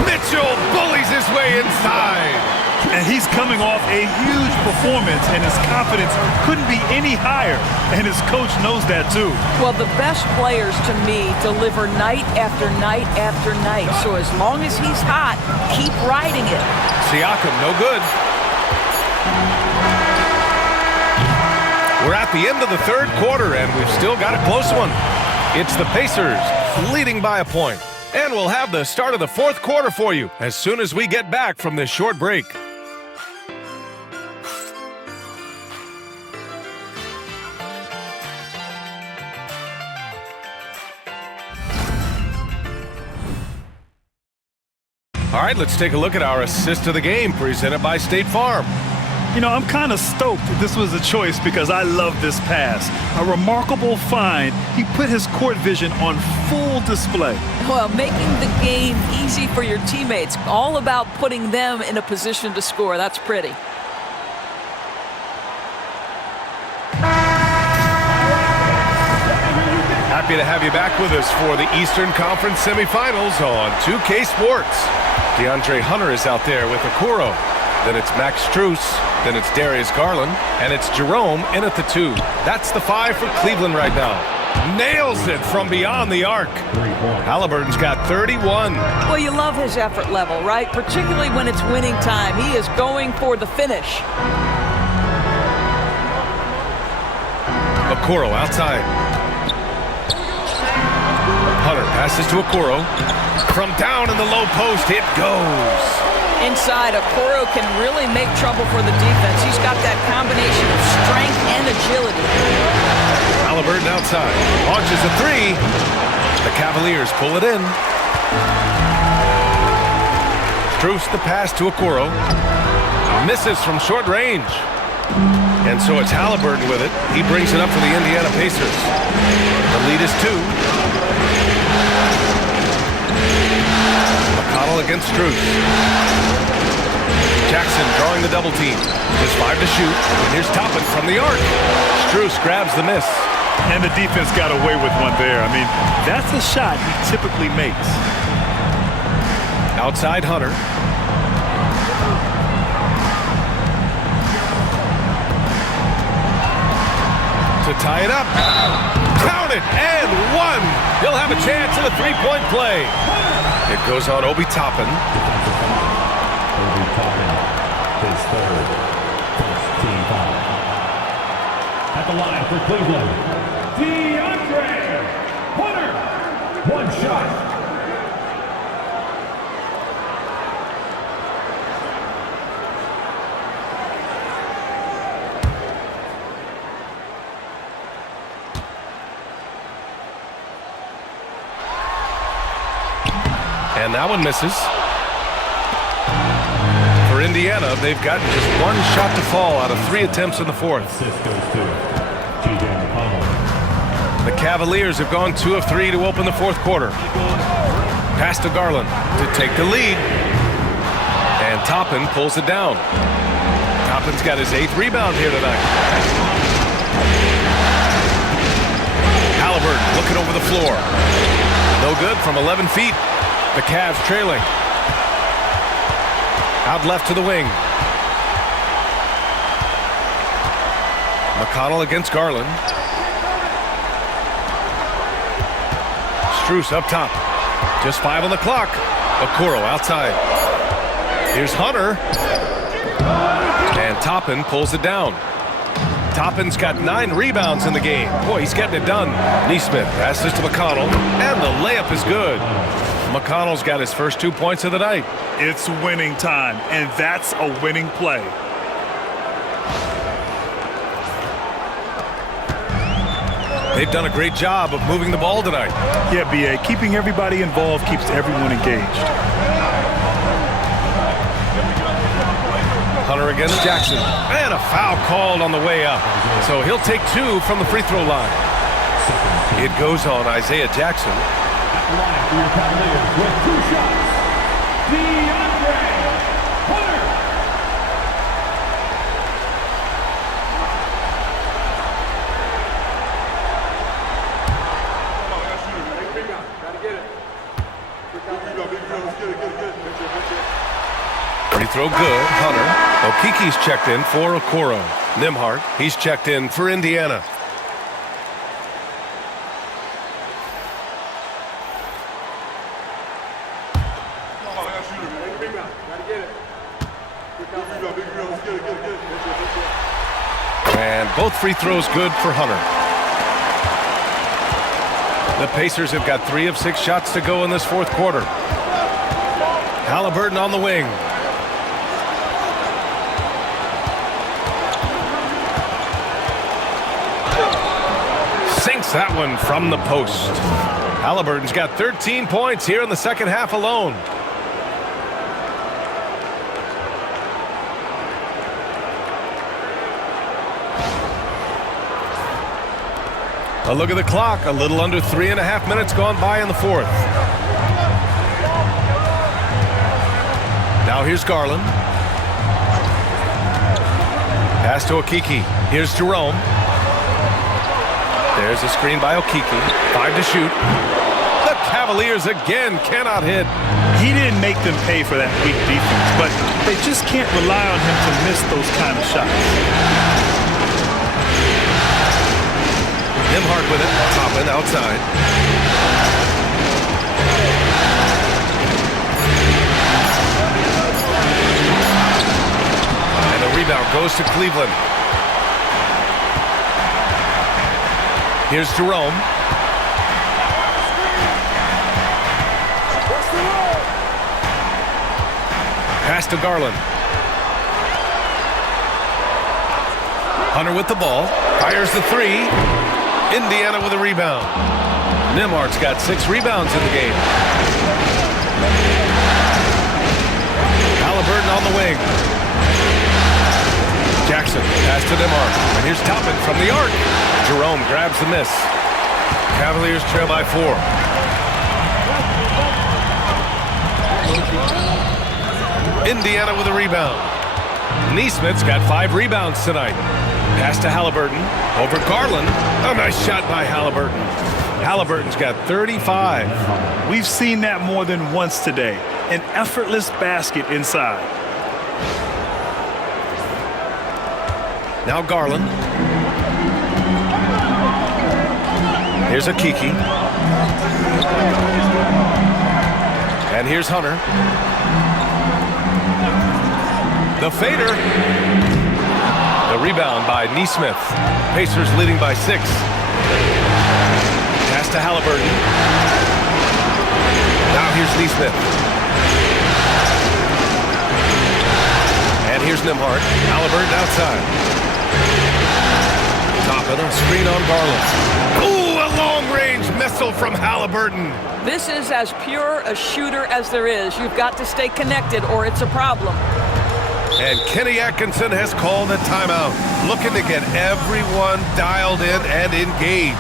Mitchell bullies his way inside. And he's coming off a huge performance, and his confidence couldn't be any higher. And his coach knows that, too. Well, the best players, to me, deliver night after night after night. So as long as he's hot, keep riding it. Siakam, no good. We're at the end of the third quarter, and we've still got a close one. It's the Pacers leading by a point. And we'll have the start of the fourth quarter for you as soon as we get back from this short break. All right, let's take a look at our assist of the game presented by State Farm. You know, I'm kind of stoked this was a choice because I love this pass. A remarkable find. He put his court vision on full display. Well, making the game easy for your teammates. All about putting them in a position to score. That's pretty. Happy to have you back with us for the Eastern Conference semifinals on 2K Sports. DeAndre Hunter is out there with Okoro. Then it's Max Strus. Then it's Darius Garland. And it's Jerome in at the 2. That's the 5 for Cleveland right now. Nails it from beyond the arc. Halliburton's got 31. Well, you love his effort level, right? Particularly when it's winning time. He is going for the finish. Okoro outside. Hunter passes to Okoro. From down in the low post, it goes. Inside, Okoro can really make trouble for the defense. He's got that combination of strength and agility. Halliburton outside. Launches a 3. The Cavaliers pull it in. Strus the pass to Okoro. Misses from short range. And so it's Halliburton with it. He brings it up for the Indiana Pacers. The lead is 2. McConnell against Strus. Jackson drawing the double team. There's 5 to shoot. And here's Toppin from the arc. Strus grabs the miss. And the defense got away with one there. I mean, that's a shot he typically makes. Outside Hunter. To tie it up. Count it, and one. He'll have a chance at a three-point play. It goes on Obi Toppin. Obi Toppin, his third. First team foul. At the line for Cleveland, DeAndre Hunter. One shot. And that one misses. For Indiana, they've gotten just one shot to fall out of 3 attempts in the fourth. The Cavaliers have gone 2 of 3 to open the fourth quarter. Pass to Garland to take the lead. And Toppin pulls it down. Toppin's got his 8th rebound here tonight. Halliburton looking over the floor. No good from 11 feet. The Cavs trailing. Out left to the wing. McConnell against Garland. Strus up top. Just 5 on the clock. Okoro outside. Here's Hunter. And Toppin pulls it down. Toppin's got 9 rebounds in the game. Boy, he's getting it done. Neesmith passes to McConnell. And the layup is good. McConnell's got his first 2 points of the night. It's winning time, and that's a winning play. They've done a great job of moving the ball tonight. Yeah, B.A., keeping everybody involved keeps everyone engaged. Hunter against Jackson. And a foul called on the way up. So he'll take 2 from the free throw line. It goes on Isaiah Jackson. Line for your Cavaliers with 2 shots. DeAndre Hunter. Free throw good, Hunter. Okiki's checked in for Okoro. Nembhard, he's checked in for Indiana. And both free throws good for Hunter. The Pacers have got 3 of 6 shots to go in this fourth quarter. Halliburton on the wing. Sinks that one from the post. Halliburton's got 13 points here in the second half alone. A look at the clock. A little under 3.5 minutes gone by in the fourth. Now here's Garland. Pass to Okiki. Here's Jerome. There's a screen by Okiki. 5 to shoot. The Cavaliers again cannot hit. He didn't make them pay for that weak defense, but they just can't rely on him to miss those kind of shots. Nembhard with it. Toppin outside. And the rebound goes to Cleveland. Here's Jerome. Pass to Garland. Hunter with the ball. Fires the 3. Indiana with a rebound. Nembhard's got 6 rebounds in the game. Halliburton on the wing. Jackson pass to Nembhard. And here's Toppin from the arc. Jerome grabs the miss. Cavaliers trail by 4. Indiana with a rebound. Neesmith's got 5 rebounds tonight. Pass to Halliburton. Over Garland. A nice shot by Halliburton. Halliburton's got 35. We've seen that more than once today. An effortless basket inside. Now Garland. Here's a Kiki. And here's Hunter. The fader. The rebound by Nesmith. Pacers leading by 6. Pass to Halliburton. Now here's Nesmith. And here's Nembhard. Halliburton outside. Top of the screen on Garland. Ooh, a long-range missile from Halliburton. This is as pure a shooter as there is. You've got to stay connected or it's a problem. And Kenny Atkinson has called a timeout, looking to get everyone dialed in and engaged.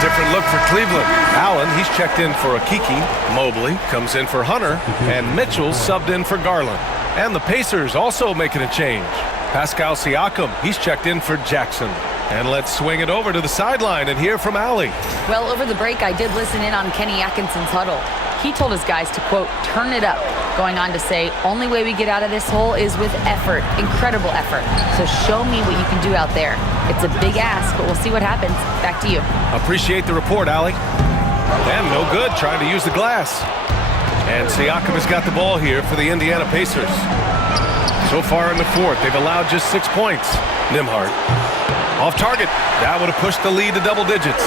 Different look for Cleveland. Allen, he's checked in for Akiki. Mobley comes in for Hunter. And Mitchell subbed in for Garland. And the Pacers also making a change. Pascal Siakam, he's checked in for Jackson. And let's swing it over to the sideline and hear from Allie. Well, over the break, I did listen in on Kenny Atkinson's huddle. He told his guys to, quote, turn it up, going on to say, only way we get out of this hole is with effort, incredible effort. So show me what you can do out there. It's a big ask, but we'll see what happens. Back to you. Appreciate the report, Allie. And no good trying to use the glass. And Siakam has got the ball here for the Indiana Pacers. So far in the fourth, they've allowed just 6 points. Nembhard. Off target. That would have pushed the lead to double digits.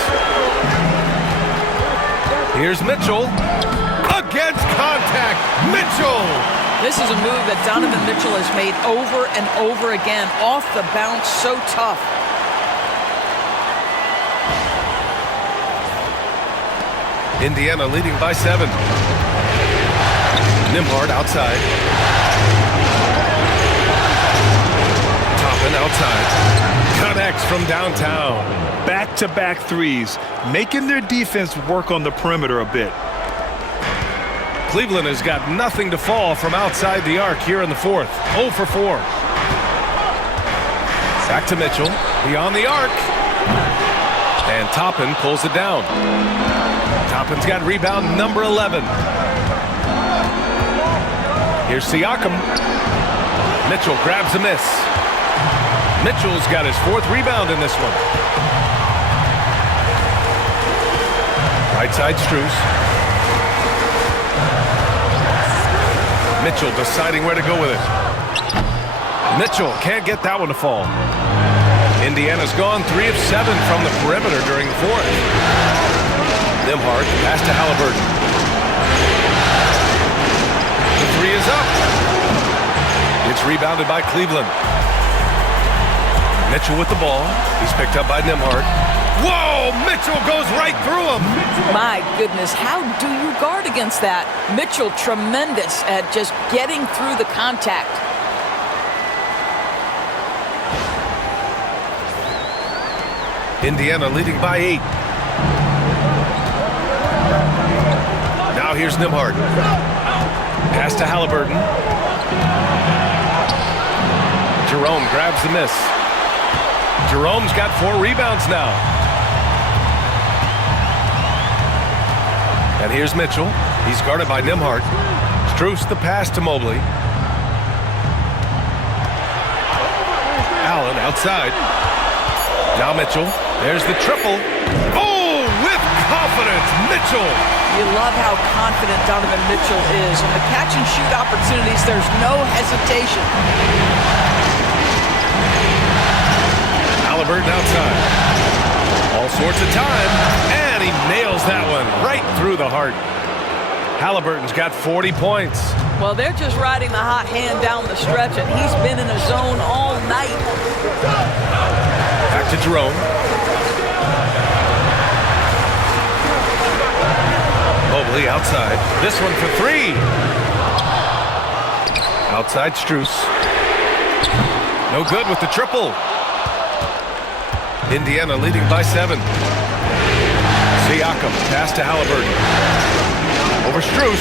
Here's Mitchell. Against contact. Mitchell. This is a move that Donovan Mitchell has made over and over again. Off the bounce, so tough. Indiana leading by 7. Nembhard outside. Toppin outside. Connects from downtown. Back-to-back threes, making their defense work on the perimeter a bit. Cleveland has got nothing to fall from outside the arc here in the fourth. 0 for 4. Back to Mitchell. Beyond the arc. And Toppin pulls it down. Toppin's got rebound number 11. Here's Siakam. Mitchell grabs a miss. Mitchell's got his 4th rebound in this one. Right side Strus. Mitchell deciding where to go with it. Mitchell can't get that one to fall. Indiana's gone 3 of 7 from the perimeter during the fourth. Nembhard pass to Halliburton. The 3 is up. It's rebounded by Cleveland. Mitchell with the ball. He's picked up by Nembhard. Whoa! Mitchell goes right through him. My goodness, how do you guard against that? Mitchell tremendous at just getting through the contact. Indiana leading by 8. Now here's Nembhard. Pass to Halliburton. Jerome grabs the miss. Jerome's got 4 rebounds now. And here's Mitchell. He's guarded by Nembhard. Strus the pass to Mobley. Allen outside. Now Mitchell. There's the triple. Oh, with confidence. Mitchell. You love how confident Donovan Mitchell is. On the catch and shoot opportunities, there's no hesitation. Halliburton outside. All sorts of time, and he nails that one right through the heart. Halliburton's got 40 points. Well, they're just riding the hot hand down the stretch, and he's been in a zone all night. Back to Jerome. Mobley outside. This one for three. Outside Strus. No good with the triple. Indiana leading by 7. Siakam, pass to Halliburton. Over Strus.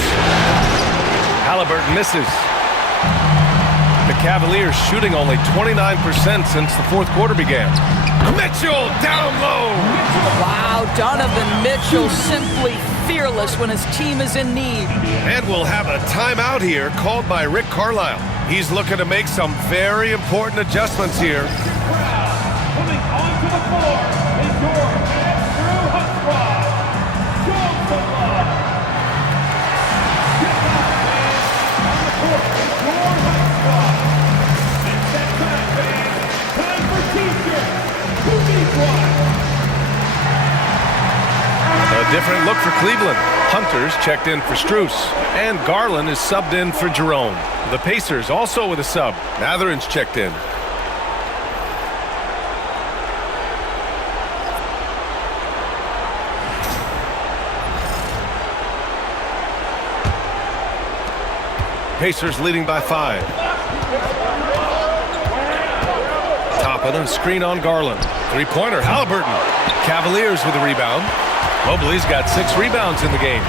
Halliburton misses. The Cavaliers shooting only 29% since the fourth quarter began. Mitchell down low. Wow, Donovan Mitchell simply fearless when his team is in need. And we'll have a timeout here called by Rick Carlisle. He's looking to make some very important adjustments here. Coming onto the floor is your Andrew Hot Squad. Show some love. Get up, fans. On the court is your Hot Squad. It's that time, fans. Time for T-shirts. Who needs one? A different look for Cleveland. Hunter's checked in for Strus. And Garland is subbed in for Jerome. The Pacers also with a sub. Matherin's checked in. Pacers leading by 5. Toppin and screen on Garland. Three-pointer, Halliburton. Cavaliers with a rebound. Mobley's got 6 rebounds in the game.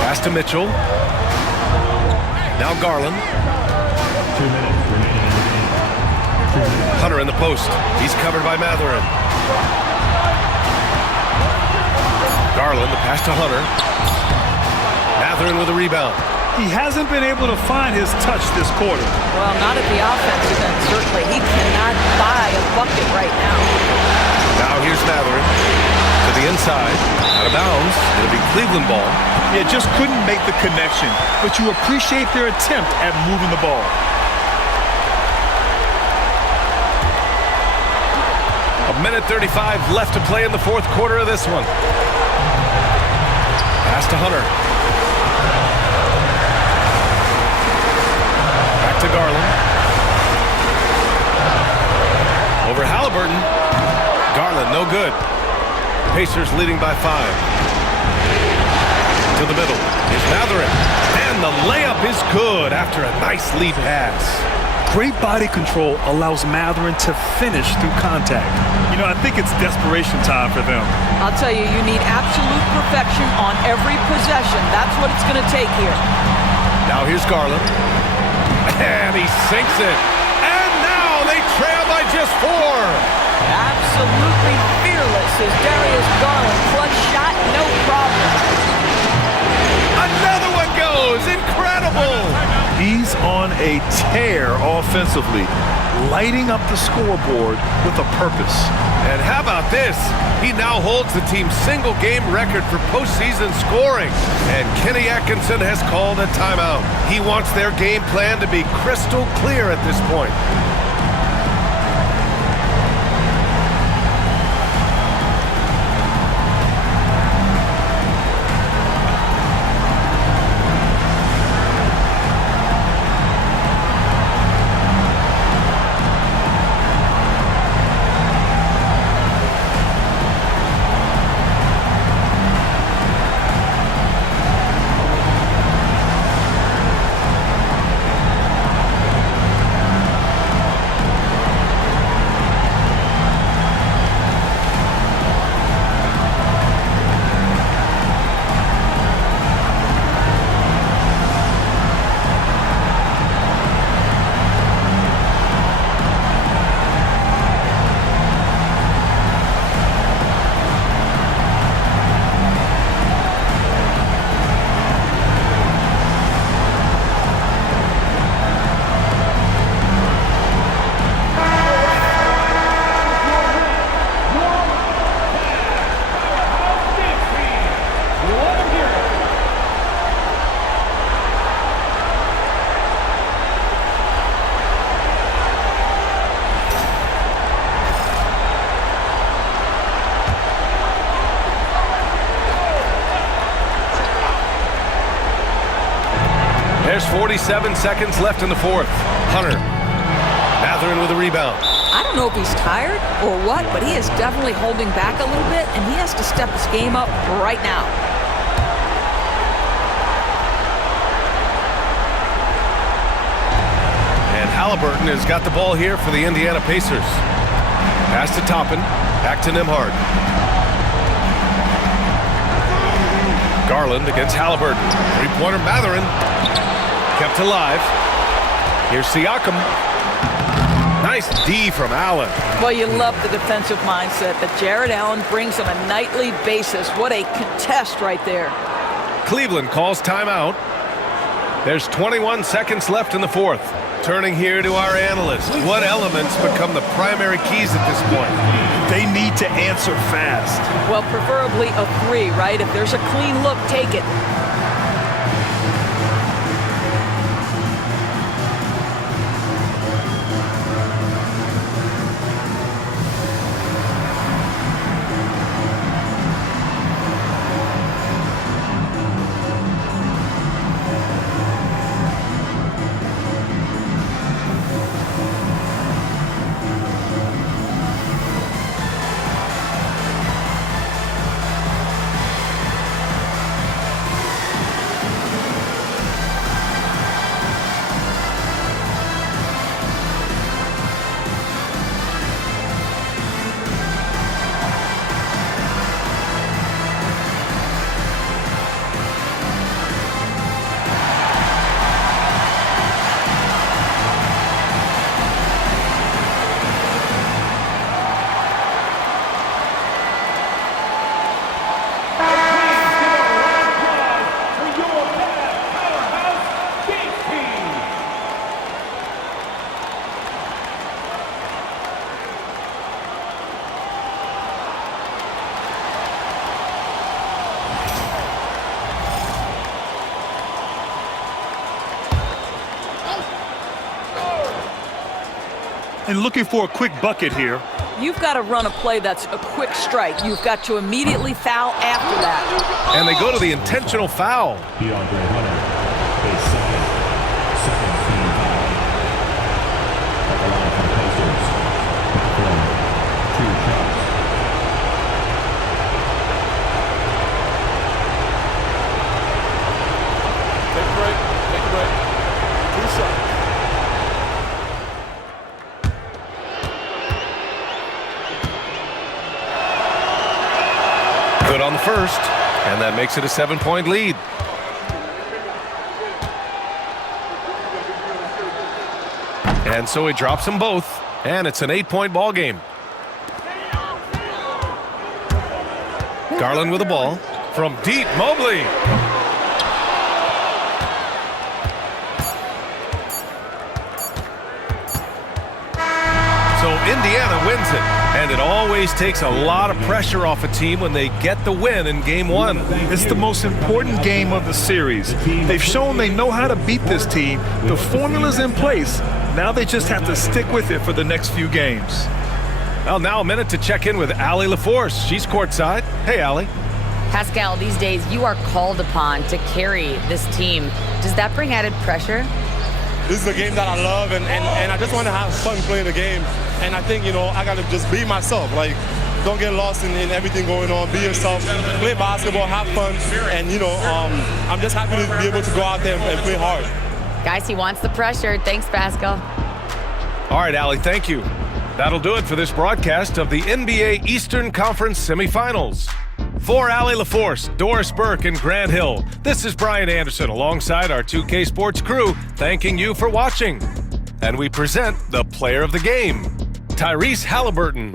Pass to Mitchell. Now Garland. 2 minutes remaining. Hunter in the post. He's covered by Matherin. Garland, the pass to Hunter. Matherin with a rebound. He hasn't been able to find his touch this quarter. Well, not at the offensive end, certainly. He cannot buy a bucket right now. Now here's Matherin to the inside. Out of bounds. It'll be Cleveland ball. Yeah, just couldn't make the connection, but you appreciate their attempt at moving the ball. A minute 35 left to play in the fourth quarter of this one. Pass to Hunter. Back to Garland. Over Halliburton. Garland, no good. Pacers leading by 5. To the middle is Matherin. And the layup is good after a nice lead pass. Great body control allows Matherin to finish through contact. You know, I think it's desperation time for them. I'll tell you, you need absolute perfection on every possession. That's what it's going to take here. Now here's Garland. And he sinks it. And now they trail by just 4. Absolutely fearless is Darius Garland. Clutch shot, no problem. Another one goes. Incredible. He's on a tear offensively, lighting up the scoreboard with a purpose. And how about this? He now holds the team's single-game record for postseason scoring. And Kenny Atkinson has called a timeout. He wants their game plan to be crystal clear at this point. There's 47 seconds left in the fourth. Hunter. Mathurin with a rebound. I don't know if he's tired or what, but he is definitely holding back a little bit, and he has to step his game up right now. And Halliburton has got the ball here for the Indiana Pacers. Pass to Toppin. Back to Nembhard. Garland against Halliburton. Three-pointer Mathurin. Kept alive. Here's Siakam. Nice D from Allen. Well, you love the defensive mindset that Jared Allen brings on a nightly basis. What a contest right there. Cleveland calls timeout. There's 21 seconds left in the fourth. Turning here to our analyst. What elements become the primary keys at this point? They need to answer fast. Well, preferably a three, right? If there's a clean look, take it. And looking for a quick bucket here. You've got to run a play that's a quick strike. You've got to immediately foul after that. And they go to the intentional foul. DeAndre Hunter, a second team foul. At the line from Pacers. From 2 shots. Take a break. Take a break. 2 shots. Good on the first, and that makes it a 7-point lead. And so he drops them both, and it's an 8-point ball game. Garland with the ball from deep. Mobley. So Indiana wins it. And it always takes a lot of pressure off a team when they get the win in Game 1. It's the most important game of the series. They've shown they know how to beat this team. The formula's in place. Now they just have to stick with it for the next few games. Well, now a minute to check in with Allie LaForce. She's courtside. Hey, Allie. Pascal, these days you are called upon to carry this team. Does that bring added pressure? This is a game that I love, and I just want to have fun playing the game. And I think, I got to just be myself. Like, don't get lost in everything going on. Be yourself. Play basketball, have fun. And, I'm just happy to be able to go out there and play hard. Guys, he wants the pressure. Thanks, Pascal. All right, Allie, thank you. That'll do it for this broadcast of the NBA Eastern Conference semifinals. For Allie LaForce, Doris Burke, and Grant Hill, this is Brian Anderson alongside our 2K Sports crew, thanking you for watching. And we present the player of the game, Tyrese Halliburton.